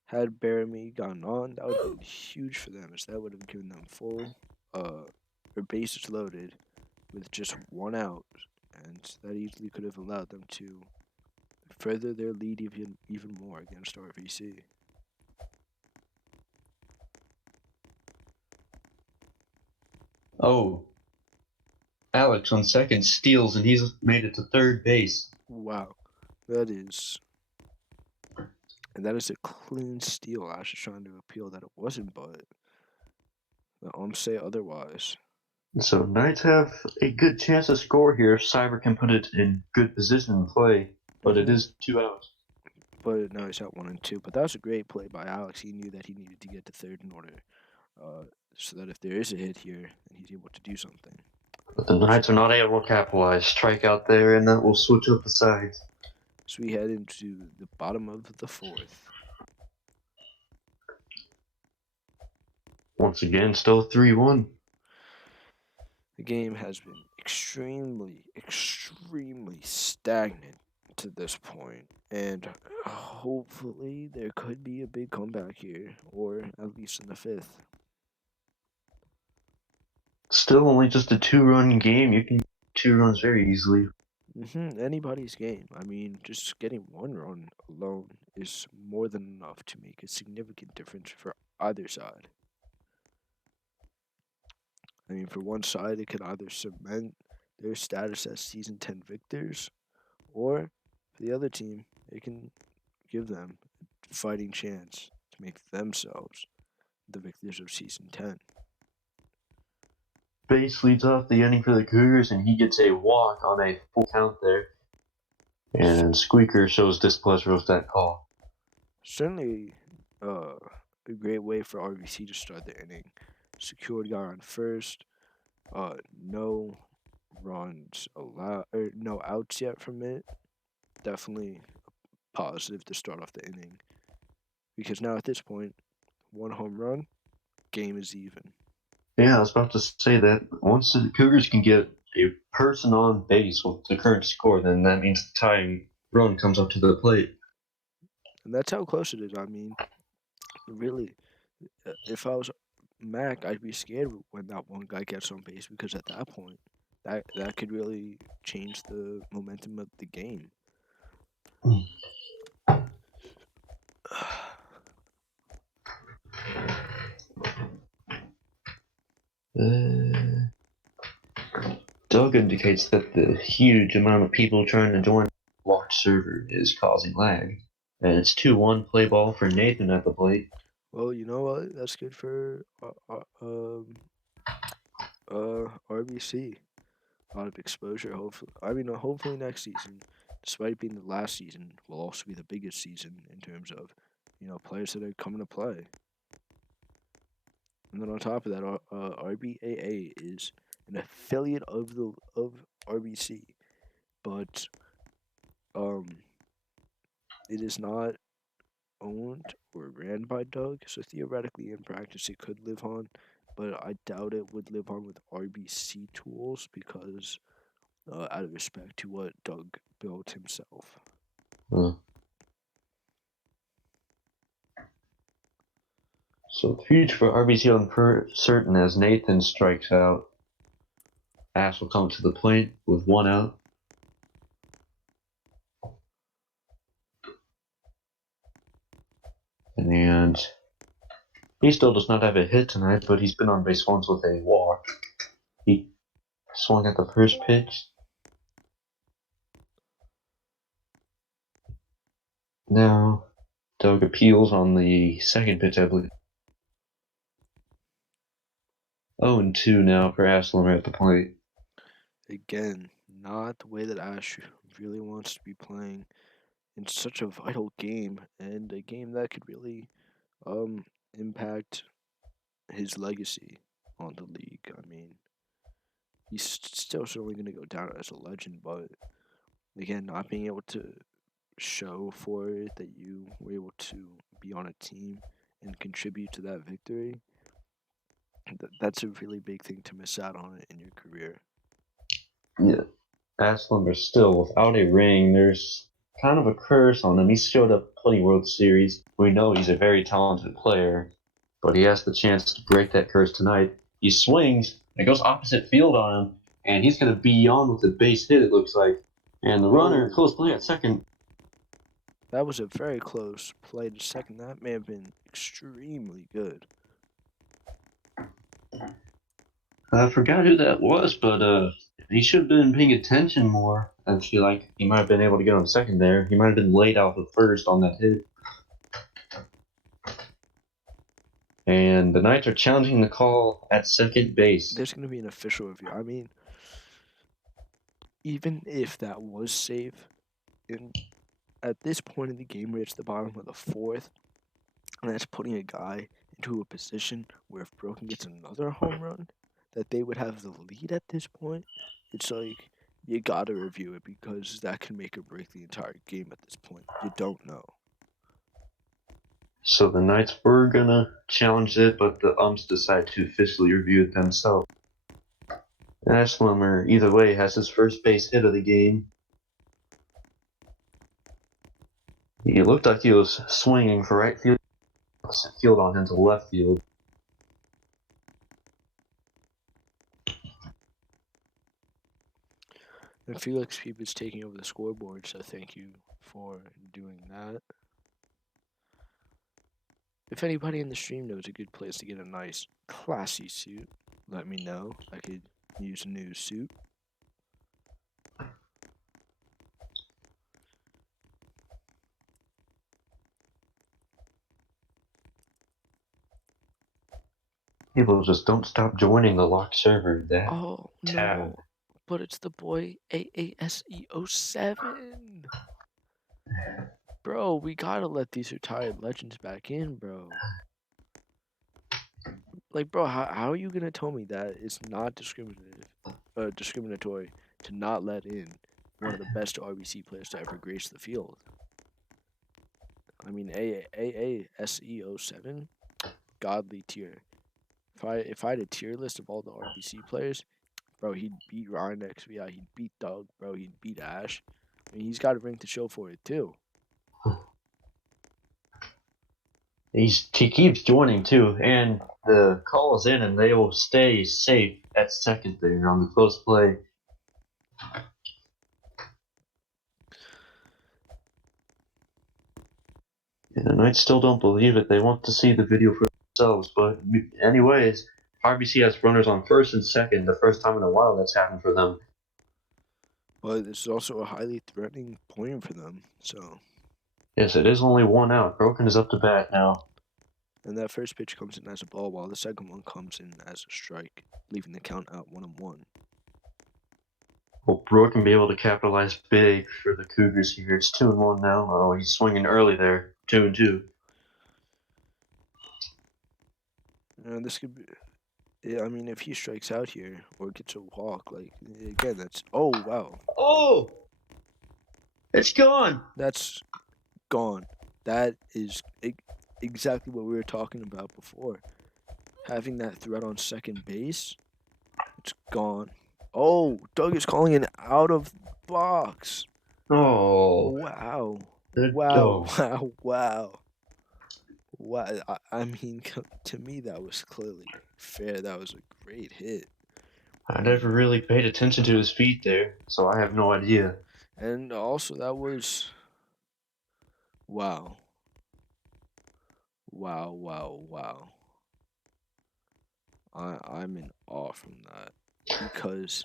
Had Baramy gone on, that would have been huge for them, as that would have given them full, or bases loaded with just one out, and that easily could have allowed them to further their lead even more against RVC. Oh, Alex on second steals, and he's made it to third base. Wow, that is, and that is a clean steal. I was just trying to appeal that it wasn't, but the say otherwise. So Knights have a good chance to score here if Cyber can put it in good position to play, but it Mm-hmm. is 2 outs. But now he's at 1-2. But that was a great play by Alex. He knew that he needed to get to third in order, so that if there is a hit here, then he's able to do something. But the Knights are not able to capitalize. Strike out there, and that will switch up the sides. So we head into the bottom of the fourth. Once again, still 3-1. The game has been extremely, extremely stagnant to this point, and hopefully there could be a big comeback here, or at least in the fifth. Still only just a 2-run game. You can 2 runs very easily. Anybody's game. I mean, just getting one run alone is more than enough to make a significant difference for either side. I mean, for one side, it could either cement their status as season 10 victors, or for the other team, it can give them a fighting chance to make themselves the victors of season 10. Base leads off the inning for the Cougars, and he gets a walk on a full count there. And Squeaker shows displeasure with that call. Certainly a great way for RVC to start the inning. Secured guy on first. No runs allowed, or no outs yet from it. Definitely positive to start off the inning. Because now at this point, one home run, game is even. Yeah, I was about to say that once the Cougars can get a person on base with the current score, then that means the tying run comes up to the plate. And that's how close it is. I mean, really, if I was Mac, I'd be scared when that one guy gets on base because at that point, that could really change the momentum of the game. Uh, Doug indicates that the huge amount of people trying to join the locked server is causing lag. And it's 2-1 play ball for Nathan at the plate. Well, you know what? That's good for RBC. A lot of exposure. Hopefully, I mean, hopefully next season, despite being the last season, will also be the biggest season in terms of, players that are coming to play. And then on top of that, RBAA is an affiliate of RBC, but um, it is not owned or ran by Doug. So theoretically, in practice, it could live on, but I doubt it would live on with RBC tools because, out of respect to what Doug built himself. Uh, so the future for RBC uncertain as Nathan strikes out. Ash will come to the plate with 1 out. And he still does not have a hit tonight, but he's been on base once with a walk. He swung at the first pitch. Now, Doug appeals on the second pitch, I believe. 0-2 now for Aslam at the plate. Again, not the way that Ash really wants to be playing in such a vital game and a game that could really impact his legacy on the league. I mean, he's still certainly going to go down as a legend, but again, not being able to show for it that you were able to be on a team and contribute to that victory, that's a really big thing to miss out on in your career. Yeah, Aslam is still without a ring. There's kind of a curse on him. He showed up plenty World Series. We know he's a very talented player, but he has the chance to break that curse tonight. He swings, it goes opposite field on him, and he's going to be on with a base hit, it looks like. And the runner, Oh, close play at second. that was a very close play to second. That may have been extremely good. I forgot who that was, but he should have been paying attention more. I feel like he might have been able to get on second there. He might have been laid out at first on that hit. And the Knights are challenging the call at second base. There's going to be an official review. I mean, even if that was safe, in at this point in the game where it's the bottom of the fourth, and that's putting a guy into a position where if Broken gets another home run, that they would have the lead at this point. It's like you gotta review it because that can make or break the entire game at this point. You don't know. So the Knights were gonna challenge it, but the umps decide to officially review it themselves. Ashlummer, either way, has his first base hit of the game. He looked like he was swinging for right field, opposite field on him to left field. And Felix Peep is taking over the scoreboard, so thank you for doing that. If anybody in the stream knows a good place to get a nice, classy suit, let me know. I could use a new suit. People just don't stop joining the locked server. That Oh tab. no, but it's the boy AASE07. Bro, we gotta let these retired legends back in, bro. Like, bro, how are you gonna tell me that it's not discriminatory to not let in one of the best RBC players to ever grace the field? I mean, AASE07, godly tier. If I had a tier list of all the RBC players, bro, he'd beat Ryan XVI, he'd beat Doug, bro, he'd beat Ash. I mean, he's got a ring to show for it too. He keeps joining too, and the call is in, and they will stay safe at second there on the close play. And the Knights still don't believe it. They want to see the video for themselves. But anyways, RBC has runners on first and second. The first time in a while that's happened for them. But it's also a highly threatening point for them. So, Yes, it is only one out. Broken is up to bat now. and that first pitch comes in as a ball, while the second one comes in as a strike, leaving the count at 1-1. Will Broken be able to capitalize big for the Cougars here? It's 2-1 now. Oh, he's swinging early there. 2-2. And this could be. Yeah, I mean, if he strikes out here or gets a walk, like again, that's wow, Oh, it's gone. that's gone. That is exactly what we were talking about before. Having that threat on second base, it's gone. Oh, Doug is calling an out of box. Oh, Wow, wow, oh. wow, wow. Wow, I mean, to me, that was clearly fair. That was a great hit. I never really paid attention to his feet there, so I have no idea. And also, that was wow. Wow, wow, wow. I'm in awe from that because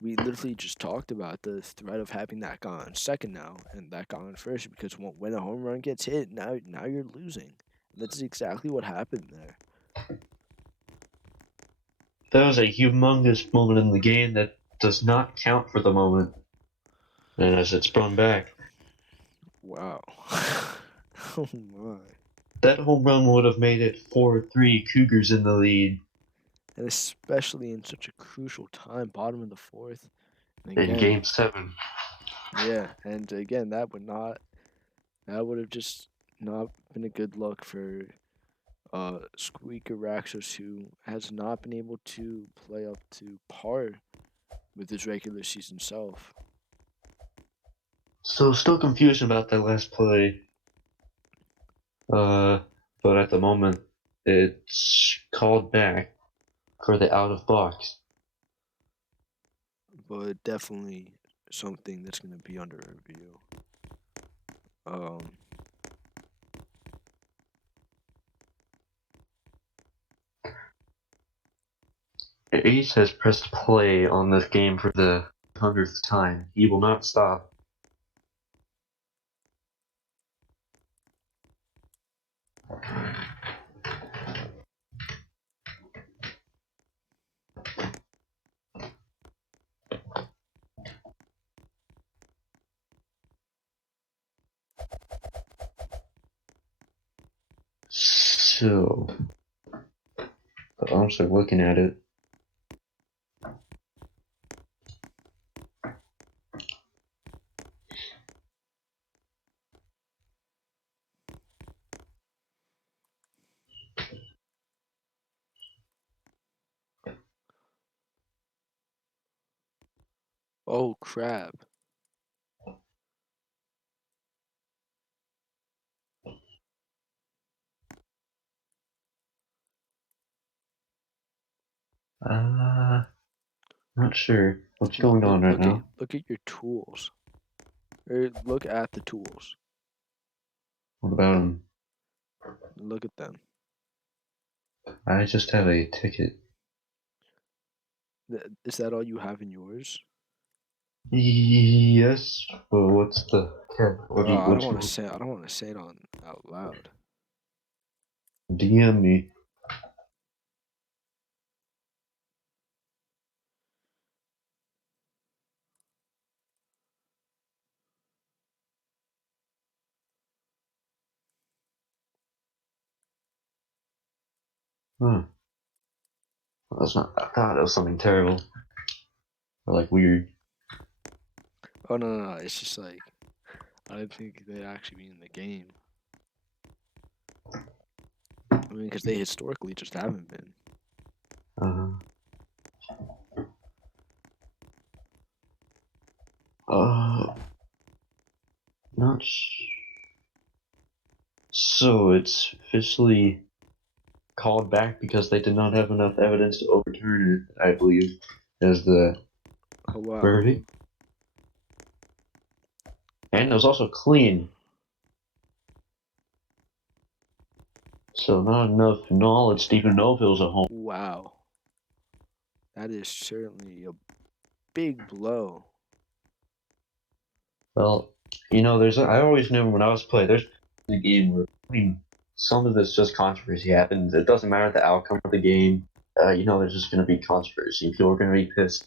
we literally just talked about the threat of having that guy on second now and that guy on first because when a home run gets hit, now you're losing. And that's exactly what happened there. That was a humongous moment in the game that does not count for the moment. And as it sprung back, Wow. Oh my. that home run would have made it 4-3 Cougars in the lead And especially in such a crucial time, bottom of the fourth. And in again, Game 7. yeah, and again that would have just not been a good look for Squeaker Raxos, who has not been able to play up to par with his regular season self. So still confusion about that last play. But at the moment, it's called back for the out of box. But definitely something that's going to be under review. Um, Ace has pressed play on this game for the 100th time. He will not stop. So, I'm still looking at it. oh crap! Not sure what's going on right now. Look at your tools, or look at the tools. What about him? Look at them. I just have a ticket. Is that all you have in yours? Yes, but what's the cat? I don't What want to you say. I don't want to say it on out loud. DM me? Hmm. Well, that's not. I thought it was something terrible or like weird. Oh no, no, no! It's just like I didn't think they'd actually be in the game. I mean, because they historically just haven't been. Uh, uh, not. So it's officially called back because they did not have enough evidence to overturn it, I believe, as the Oh wow. verdict. And it was also clean. So not enough knowledge to even know if it was a home. Wow. That is certainly a big blow. Well, I always knew when I was playing, there's a game where, some of this just controversy happens. It doesn't matter the outcome of the game. There's just going to be controversy. People are going to be pissed.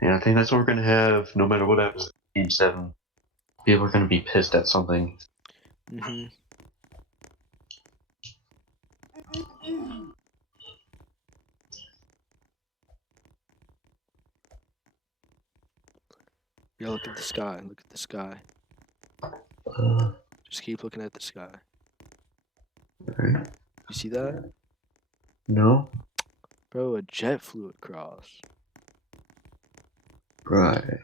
And I think that's what we're going to have no matter what happens in Game 7. People are going to be pissed at something. Mm-hmm. Yeah, look at the sky. Look at the sky. Just keep looking at the sky. Right? You see that? No? Bro, a jet flew across. Right.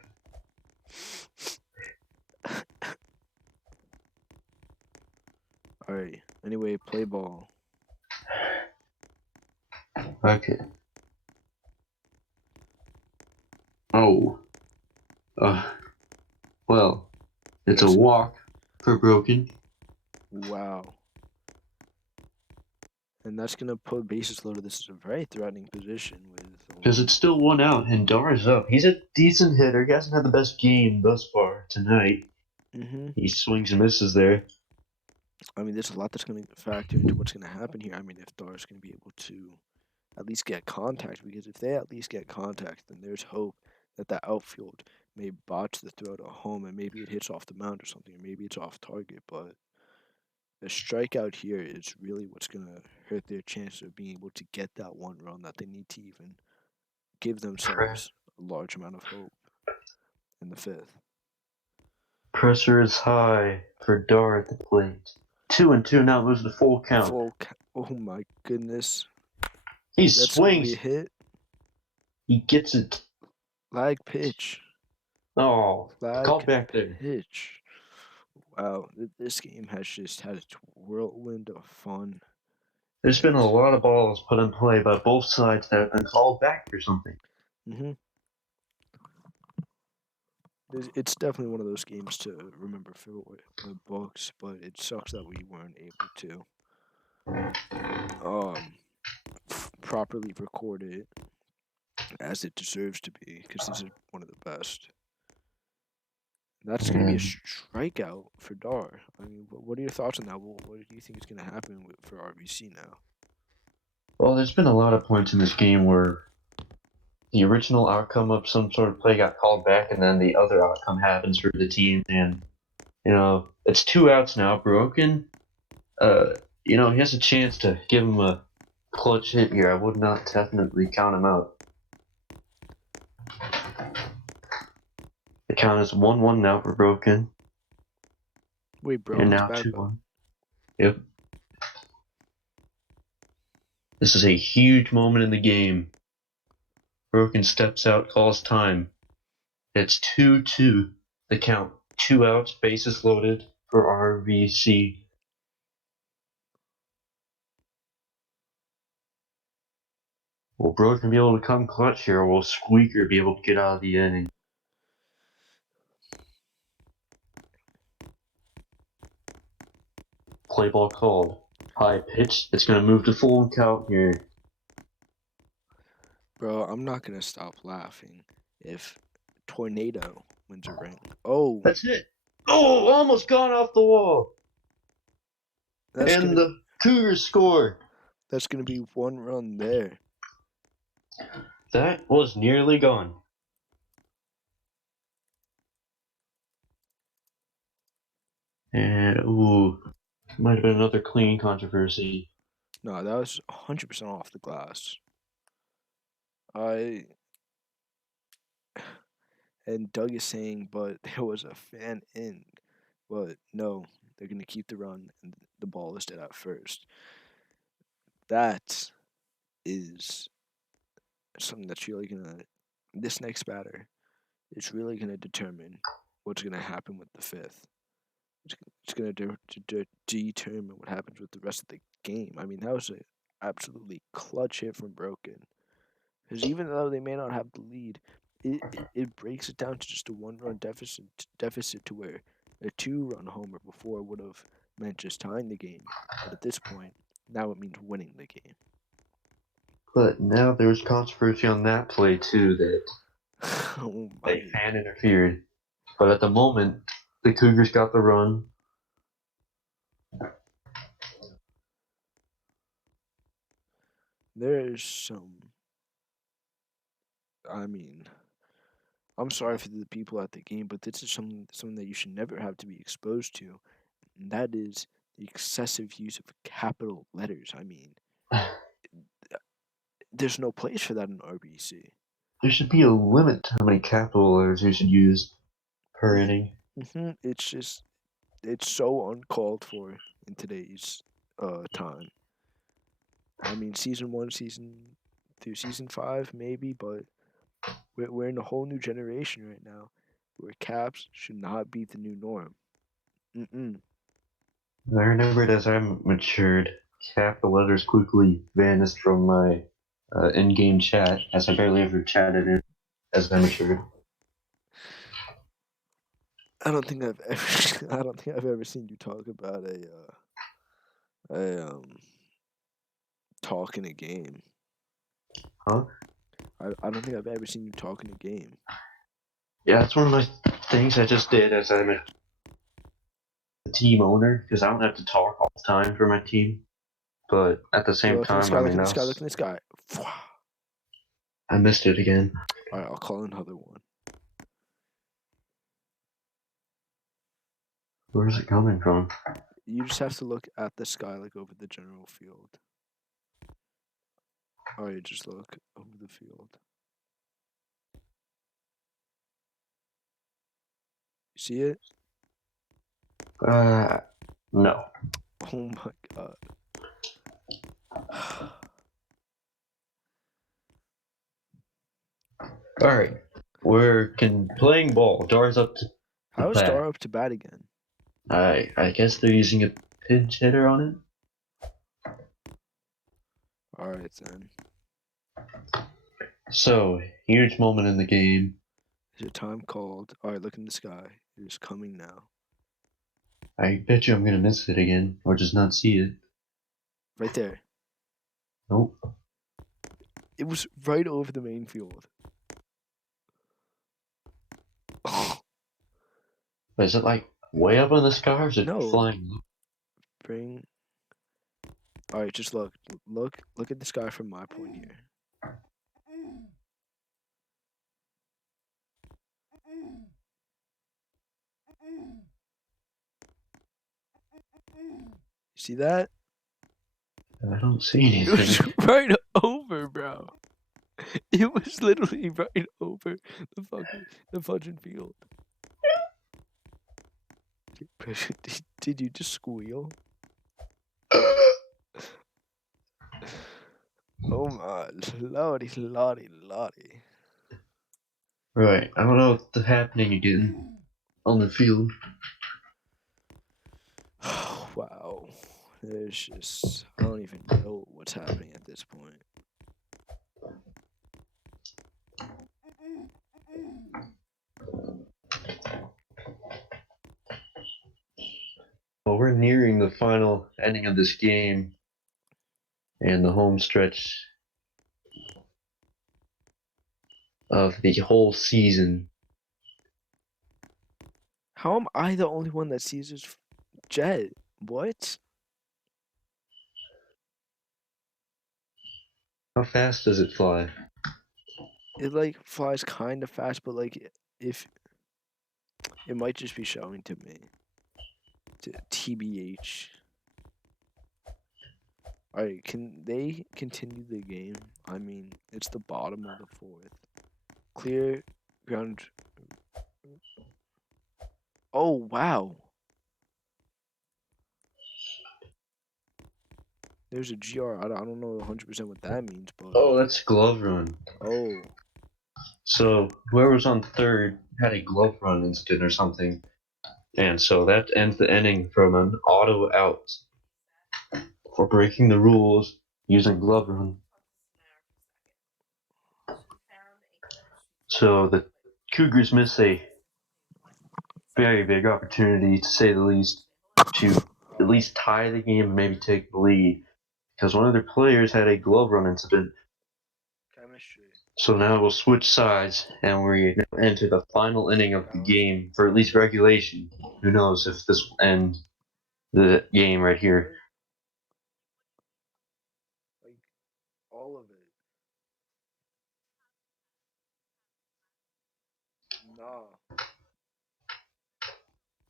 Alright. Anyway, play ball. Okay. Oh. Well, it's a That's walk for Broken. wow. And that's gonna put bases loaded. This is a very threatening position with Because it's still 1 out and Dar's up. He's a decent hitter. He hasn't had the best game thus far tonight. Mm-hmm. He swings and misses there. I mean, there's a lot that's going to factor into what's going to happen here. I mean, if Dar's going to be able to at least get contact, because if they at least get contact, then there's hope that the outfield may botch the throw to home and maybe it hits off the mound or something, or maybe it's off target. But the strikeout here is really what's going to hurt their chance of being able to get that one run that they need to even give themselves a large amount of hope in the fifth. Pressure is high for Dar at the plate. 2-2 now moves the full count. Oh my goodness. He That's going to be a swings. hit. He gets it. Lag pitch. Oh, called Flag back there. pitch. Wow, this game has just had its whirlwind of fun. There's been And a lot of balls put in play by both sides that have been called back for something. hmm it's definitely one of those games to remember for the books, but it sucks that we weren't able to um properly record it as it deserves to be, because this is one of the best. That's going to be a And, strikeout for Dar. I mean, what are your thoughts on that? What do you think is going to happen for RBC now? well, there's been a lot of points in this game where the original outcome of some sort of play got called back, and then the other outcome happens for the team. And it's 2 outs now. Broken. He has a chance to give him a clutch hit here. I would not definitely count him out. The count is 1-1 now for Broken, Wait, and Broken's now back up. 2-1. Yep. This is a huge moment in the game. Broken steps out, calls time. It's 2-2. The count. 2 outs, bases loaded for RVC. Will Broken be able to come clutch here, or will Squeaker be able to get out of the inning? Play ball called. High pitch. It's going to move to full count here. Bro, I'm not gonna stop laughing if Tornado wins a ring. Oh, That's it. Oh, almost gone off the wall. that's And gonna the Cougars score. that's gonna be one run there. That was nearly gone. And, might have been another clean controversy. No, that was 100% off the glass. I And Doug is saying, but there was a fan in. But no, they're going to keep the run, and the ball is dead at first. That is something that's really going to. This next batter is really going to determine what's going to happen with the fifth. It's going to determine what happens with the rest of the game. I mean, that was an absolutely clutch hit from Broken. Because even though they may not have the lead, it breaks it down to just a one-run deficit to where a two-run homer before would have meant just tying the game. But at this point, now it means winning the game. But now there's controversy on that play too that Oh a my. fan interfered. But at the moment, the Cougars got the run. There's some. I mean, I'm sorry for the people at the game, but this is something that you should never have to be exposed to, and that is the excessive use of capital letters. I mean, there's no place for that in RBC. There should be a limit to how many capital letters you should use per inning. It's just it's so uncalled for in today's time. I mean, season one, season through season five, maybe, but we're in a whole new generation right now where caps should not be the new norm. Mm-mm. I remembered as I matured, capital letters quickly vanished from my in-game chat, as I barely ever chatted in as I matured. I don't think I've ever, I don't think I've ever seen you talk about a talk in a game. Huh? I don't think I've ever seen you talk in a game. Yeah, that's one of my things I just did as I'm a team owner, because I don't have to talk all the time for my team. But at the Yo, same look in the time, sky, I look mean, in the sky, look in the sky. I missed it again. Alright, I'll call another one. Where's it coming from? You just have to look at the sky like over the general field. Alright, just look over the field. You see it? No. Oh my god. All right, we're playing ball. Dar's up to How is bat. Star up to bat again? I guess they're using a pinch hitter on it. Alright then. So huge moment in the game. Is your time called? Alright, look in the sky. It is coming now. I bet you I'm gonna miss it again, or just not see it. Right there. Nope. It was right over the main field. Is it like way up in the sky, or is it No. flying? Bring. Alright, just look. Look at the sky from my point here. See that? I don't see It was anything. right over, bro. It was literally right over the fudging field. Did you just squeal? Oh my lordy, lordy, lordy. Right, I don't know what's happening again on the field. Wow. There's just I don't even know what's happening at this point. Well, we're nearing the final ending of this game and the home stretch of the whole season. How am I the only one that sees this jet? What? How fast does it fly? It like flies kind of fast, but like if it might just be showing to me. TBH. Alright, can they continue the game? I mean, it's the bottom of the fourth. Clear ground Oh, wow. There's a GR. I don't know 100% what that means, but Oh, that's glove run. oh, So whoever was on third had a glove run incident or something, and so that ends the inning from an auto out for breaking the rules using glove run. So the Cougars miss a very big opportunity, to say the least, to at least tie the game and maybe take the lead because one of their players had a glove run incident. chemistry. So now we'll switch sides and we enter the final inning of the game for at least regulation. Who knows if this will end the game right here. Like all of it. Nah.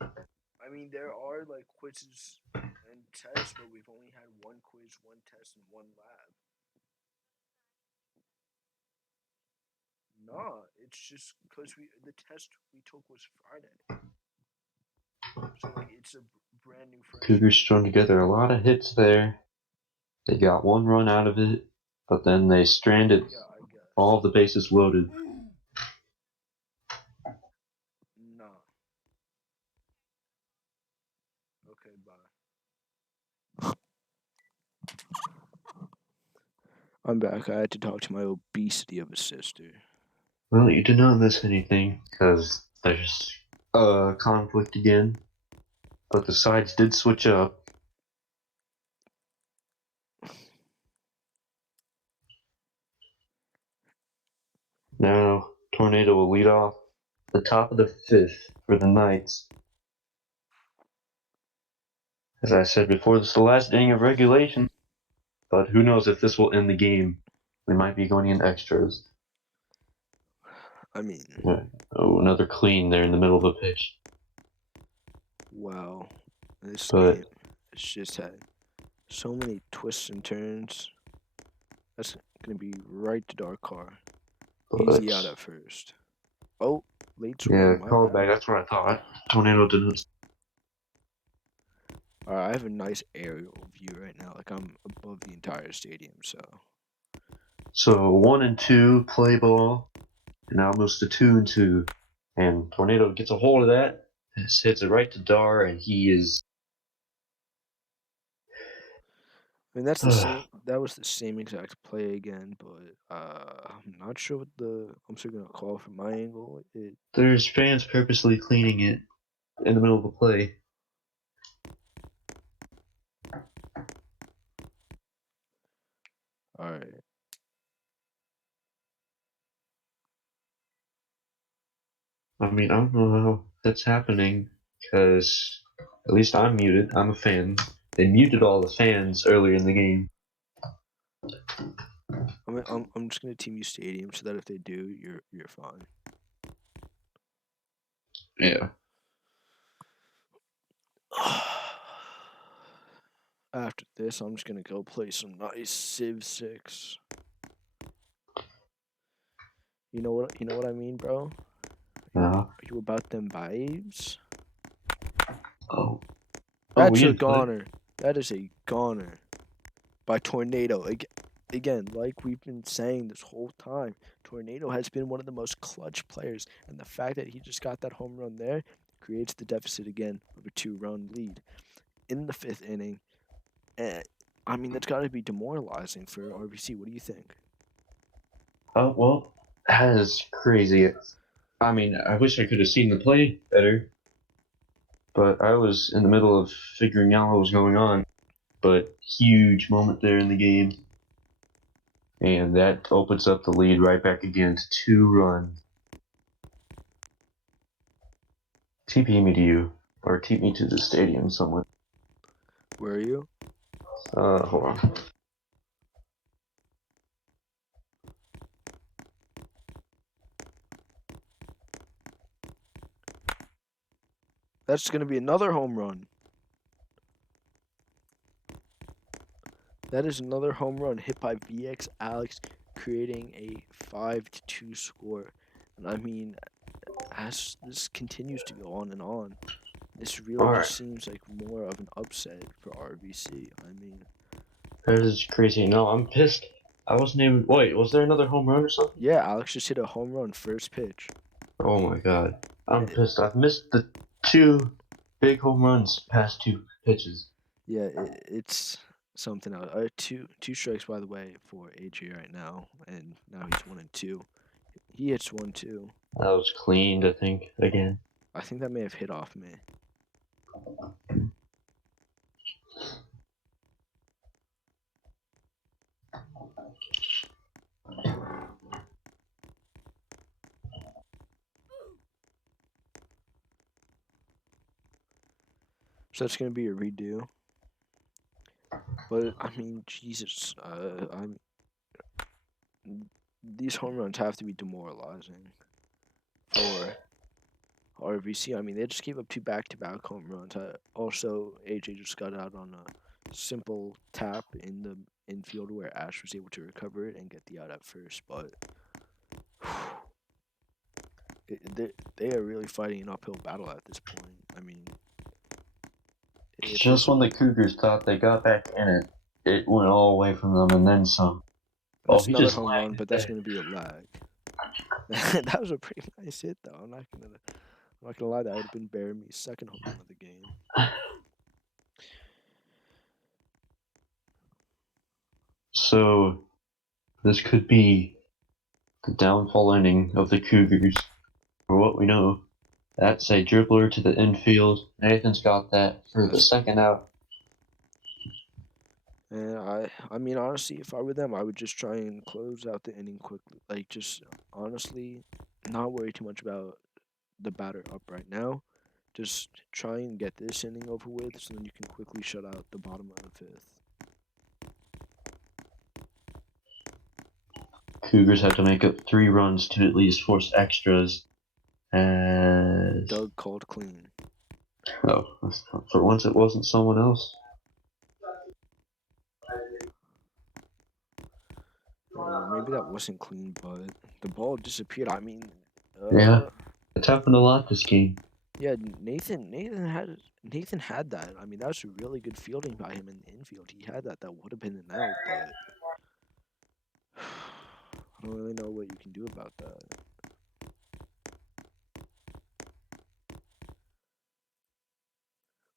I mean, there are like quizzes and tests, but we've only had one quiz, one test, and one lab. Nah, it's just because the test we took was Friday, so like it's a brand new fresh. Cougars strung together a lot of hits there. They got one run out of it, but then they stranded Yeah, I all guess. the bases loaded. Nah. Okay, bye. I'm back. I had to talk to my obesity of a sister. Well, you did not miss anything because there's a conflict again, but the sides did switch up. Now, Tornado will lead off the top of the fifth for the Knights. As I said before, this is the last inning of regulation, but who knows if this will end the game. We might be going in extras. I mean, Yeah. Oh, another clean there in the middle of the pitch. wow. This game But has just had so many twists and turns. That's gonna be right to dark car. Easy out but at first. Oh, late swing. yeah, My called back. bad. That's what I thought. Tornado didn't. Alright, I have a nice aerial view right now. Like I'm above the entire stadium, so So 1-2 play ball, and now moves to 2-2, and Tornado gets a hold of that, hits it right to Dar, and he is. I mean that's the same. That was the same exact play again, but I'm not sure what the I'm still gonna call from my angle. There's fans purposely cleaning it in the middle of the play. All right. I mean, I don't know how that's happening because at least I'm muted. I'm a fan. They muted all the fans earlier in the game. I'm just gonna team you stadium so that if they do, you're fine. Yeah. After this, I'm just gonna go play some nice Civ 6. You know what I mean, bro? Yeah. Are you about them vibes? Oh. Oh, That's we a in play. goner. That is a goner by Tornado. Again, like we've been saying this whole time, Tornado has been one of the most clutch players, and the fact that he just got that home run there creates the deficit again of a 2-run lead in the fifth inning. And I mean, that's got to be demoralizing for RBC. What do you think? Oh well, that is crazy. I mean, I wish I could have seen the play better, but I was in the middle of figuring out what was going on. But huge moment there in the game, and that opens up the lead right back again to 2 runs. TP me to you, or TP me to the stadium somewhere. Where are you? Hold on. That's going to be another home run. That is another home run hit by VX Alex, creating a 5-2 score. And I mean, as this continues to go on and on, this really All right, just seems like more of an upset for RBC. I mean, that is crazy. No, I'm pissed. I wasn't even. Wait, was there another home run or something? yeah, Alex just hit a home run first pitch. Oh my god, I'm It, pissed. I've missed the two big home runs past two pitches. yeah, it's something else. Two strikes by the way for AJ right now, and now he's 1-2. He hits 1-2. That was cleaned, I think, again. I think that may have hit off me. So that's gonna be a redo. But I mean, Jesus, these home runs have to be demoralizing for RVC. I mean, they just gave up two back-to-back home runs. Also, AJ just got out on a simple tap in the infield where Ash was able to recover it and get the out at first. But they are really fighting an uphill battle at this point. I mean, if Just this when the Cougars thought they got back in it, it went all away from them and then some. Oh, that's he another just home run, lagged it but that's there. going to be a lag. That was a pretty nice hit, though. I'm not gonna lie. That would have been Bearmee's second home run of the game. So, this could be the downfall inning of the Cougars. For what we know, that's a dribbler to the infield. Nathan's got that for the That's second out. And I mean, honestly, if I were them, I would just try and close out the inning quickly. Like, just honestly, not worry too much about the batter up right now. Just try and get this inning over with, so then you can quickly shut out the bottom of the fifth. Cougars have to make up 3 runs to at least force extras. As Doug called clean. oh, for once it wasn't someone else. Maybe that wasn't clean, but the ball disappeared. I mean, Yeah, it's happened a lot this game. yeah, Nathan had that. I mean, that was a really good fielding by him in the infield. He had that. That would have been an out, but I don't really know what you can do about that.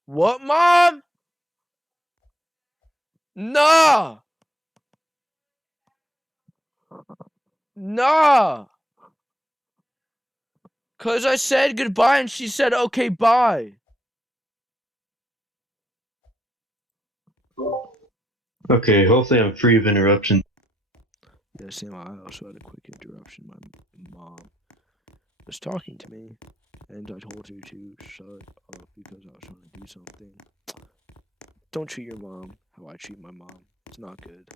What, Mom? Nah! Nah! Because I said goodbye and she said, okay, bye. Okay, hopefully I'm free of interruption. Yeah, Sam, I also had a quick interruption. My mom was talking to me, and I told her to shut up because I was trying to do something. Don't treat your mom how I treat my mom. It's not good.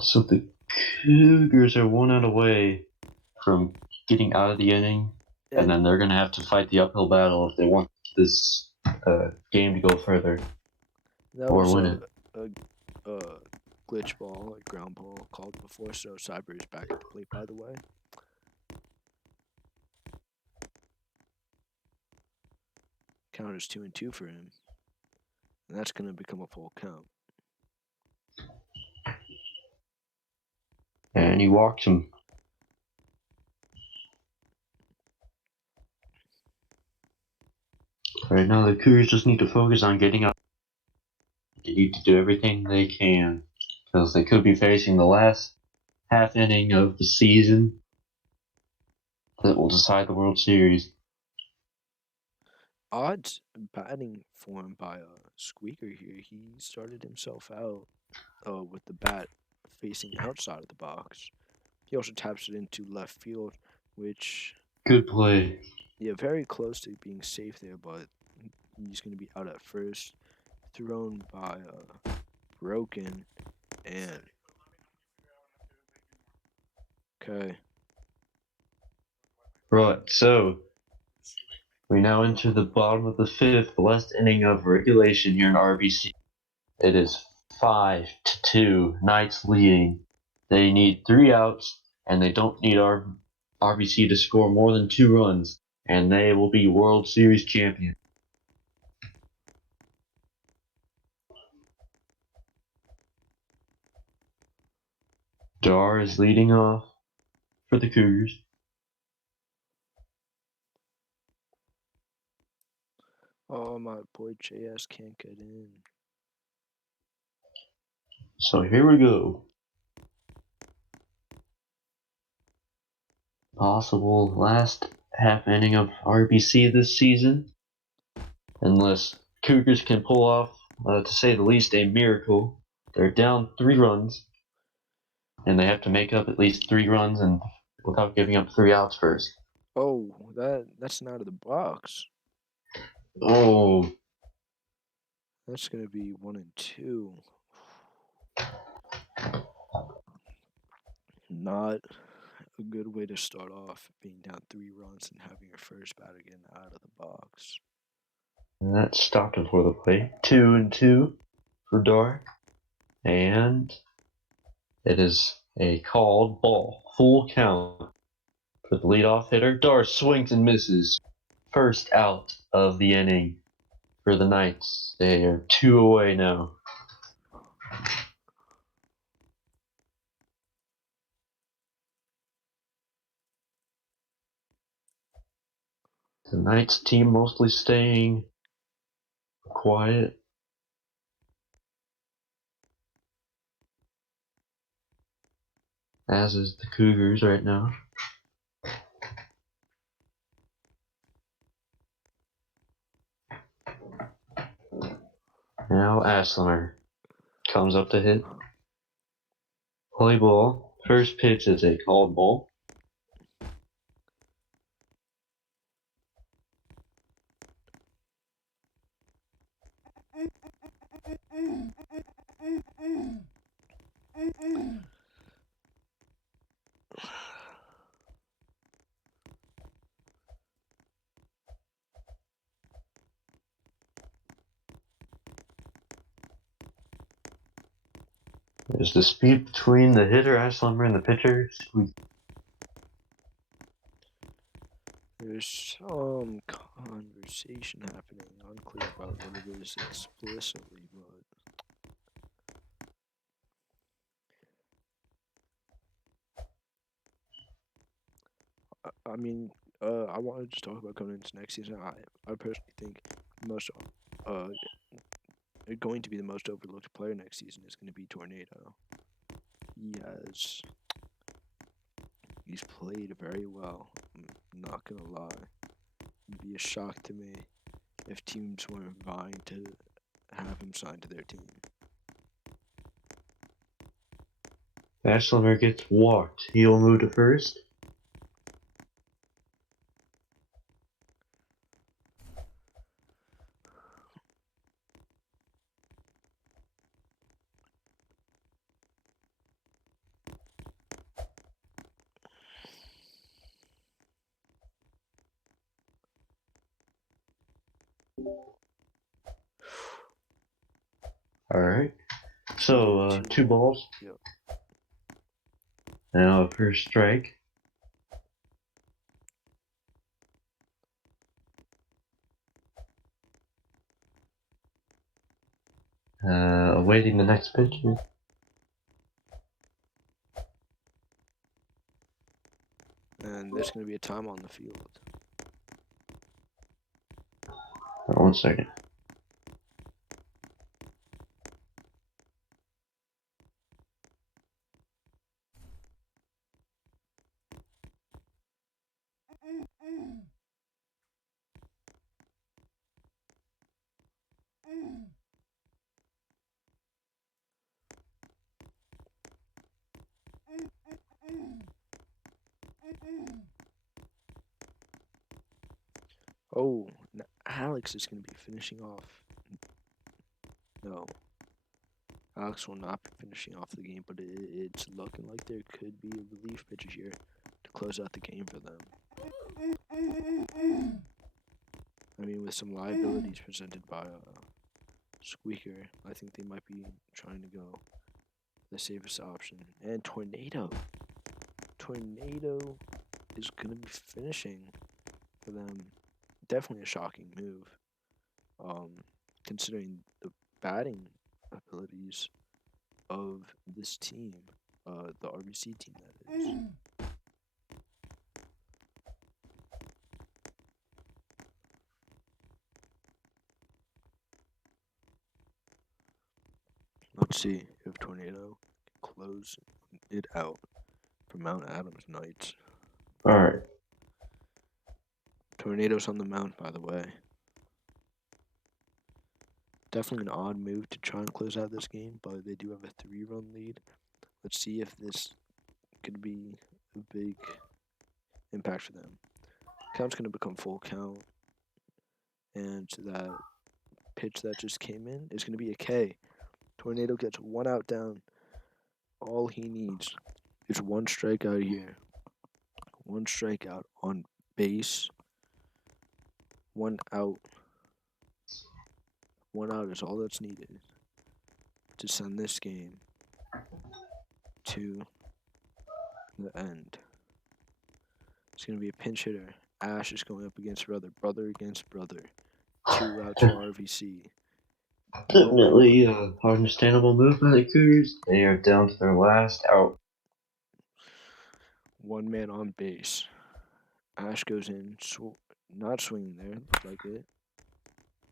So the Cougars are 1 out away from getting out of the inning, and And then they're gonna have to fight the uphill battle if they want this game to go further that or was win a, it. a, a glitch ball, a ground ball called before, so Cyber is back at the plate, by the way. Count is 2-2 for him. And that's going to become a full count. And he walks him. Right now, the Cougars just need to focus on getting out. They need to do everything they can because they could be facing the last half inning of the season that will decide the World Series. Odd batting form by Squeaker here. He started himself out with the bat facing outside of the box. He also taps it into left field, which, Good play. yeah, very close to being safe there, but he's going to be out at first. Thrown by Broken, and okay. Right, so we now enter the bottom of the fifth, the last inning of regulation here in RBC. It is 5-2, Knights leading. They need 3 outs, and they don't need our RBC to score more than 2 runs, and they will be World Series champion. Dar is leading off for the Cougars. Oh, my boy JS can't get in. So here we go. Possible last half inning of RBC this season. Unless Cougars can pull off, to say the least, a miracle. They're down 3 runs, and they have to make up at least 3 runs and without giving up 3 outs first. Oh, that's not out of the box. Oh, That's gonna be 1-2. Not a good way to start off, being down 3 runs and having your first batter get out of the box. and that stopped before the plate. 2-2 for Dar, and it is a called ball. Full count for the leadoff hitter. Dar swings and misses. First out of the inning for the Knights. They are 2 away now. The Knights team mostly staying quiet. As is the Cougars right now. Now Aslimer comes up to hit. Play ball. First pitch is a called ball. There's the speed between the hitter Aslimer and the pitcher. There's some conversation happening, unclear about what it is explicitly, but I mean, I wanted to talk about coming into next season. I personally think most uh going to be the most overlooked player next season is going to be Tornado. He's played very well. I'm not gonna lie. It'd be a shock to me if teams weren't vying to have him signed to their team. Aslimer gets walked. He'll move to first. Alright. So, 2 balls. Yep. Now a first strike. Awaiting the next pitch. And there's going to be a time on the field. 1 second. Oh, Alex is going to be finishing off. No. Alex will not be finishing off the game, but it's looking like there could be a relief pitcher here to close out the game for them. I mean, with some liabilities presented by Squeaker, I think they might be trying to go the safest option. And Tornado is going to be finishing for them. Definitely a shocking move, um, considering the batting abilities of this team, the RBC team, that is. Let's see if Tornado can close it out for Mount Adams Knights. All right. Tornadoes on the mound, by the way. Definitely an odd move to try and close out this game, but they do have a 3-run lead. Let's see if this could be a big impact for them. Count's going to become full count, and that pitch that just came in is going to be a K. Tornado gets 1 out down. All he needs is 1 strikeout here. 1 strikeout on base. 1 out. 1 out is all that's needed to send this game to the end. It's going to be a pinch hitter. Ash is going up against brother. Brother against brother. 2 outs for RVC. Definitely understandable move by the Cougars. They are down to their last out. 1 man on base. Ash goes in, not swinging there, looks like it.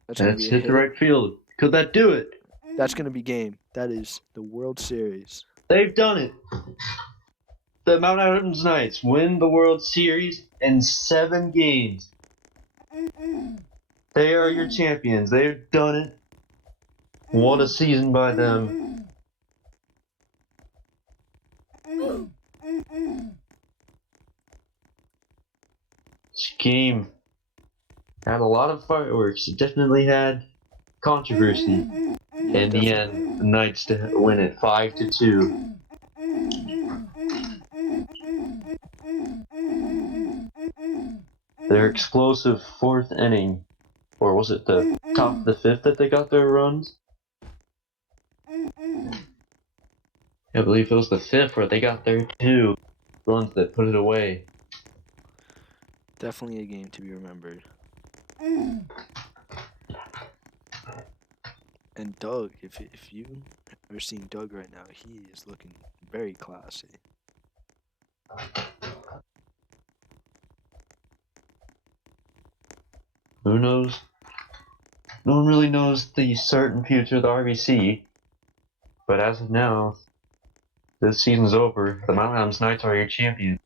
That's going to That's be a hit the hit. right field. Could that do it? That's going to be game. That is the World Series. They've done it. The Mount Adams Knights win the World Series in 7 games. They are your champions. They've done it. What a season by them. This game had a lot of fireworks. It definitely had controversy. Yeah, In the end, the Knights to win it 5-2. Their explosive 4th inning, or was it the top of the 5th that they got their runs? I believe it was the 5th where they got their 2 runs that put it away. definitely a game to be remembered. And Doug, if you are seeing Doug right now, he is looking very classy. Who knows? No one really knows the certain future of the RBC, but as of now, this season's over. The Mount Adams Knights are your champions.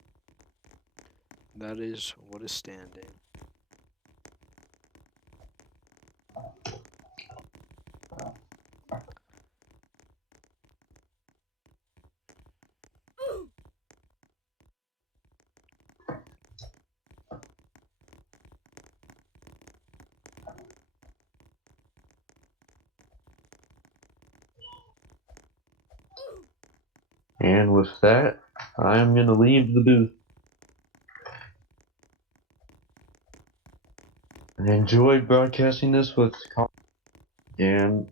That is what is standing. And with that, I'm going to leave the booth. I enjoyed broadcasting this with Colin. And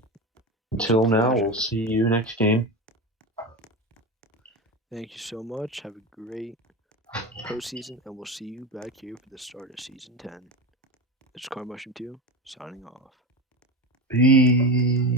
It was a until now, pleasure. we'll see you next game. Thank you so much. Have a great postseason, and we'll see you back here for the start of Season 10. It's Car Mushroom 2, signing off. Peace.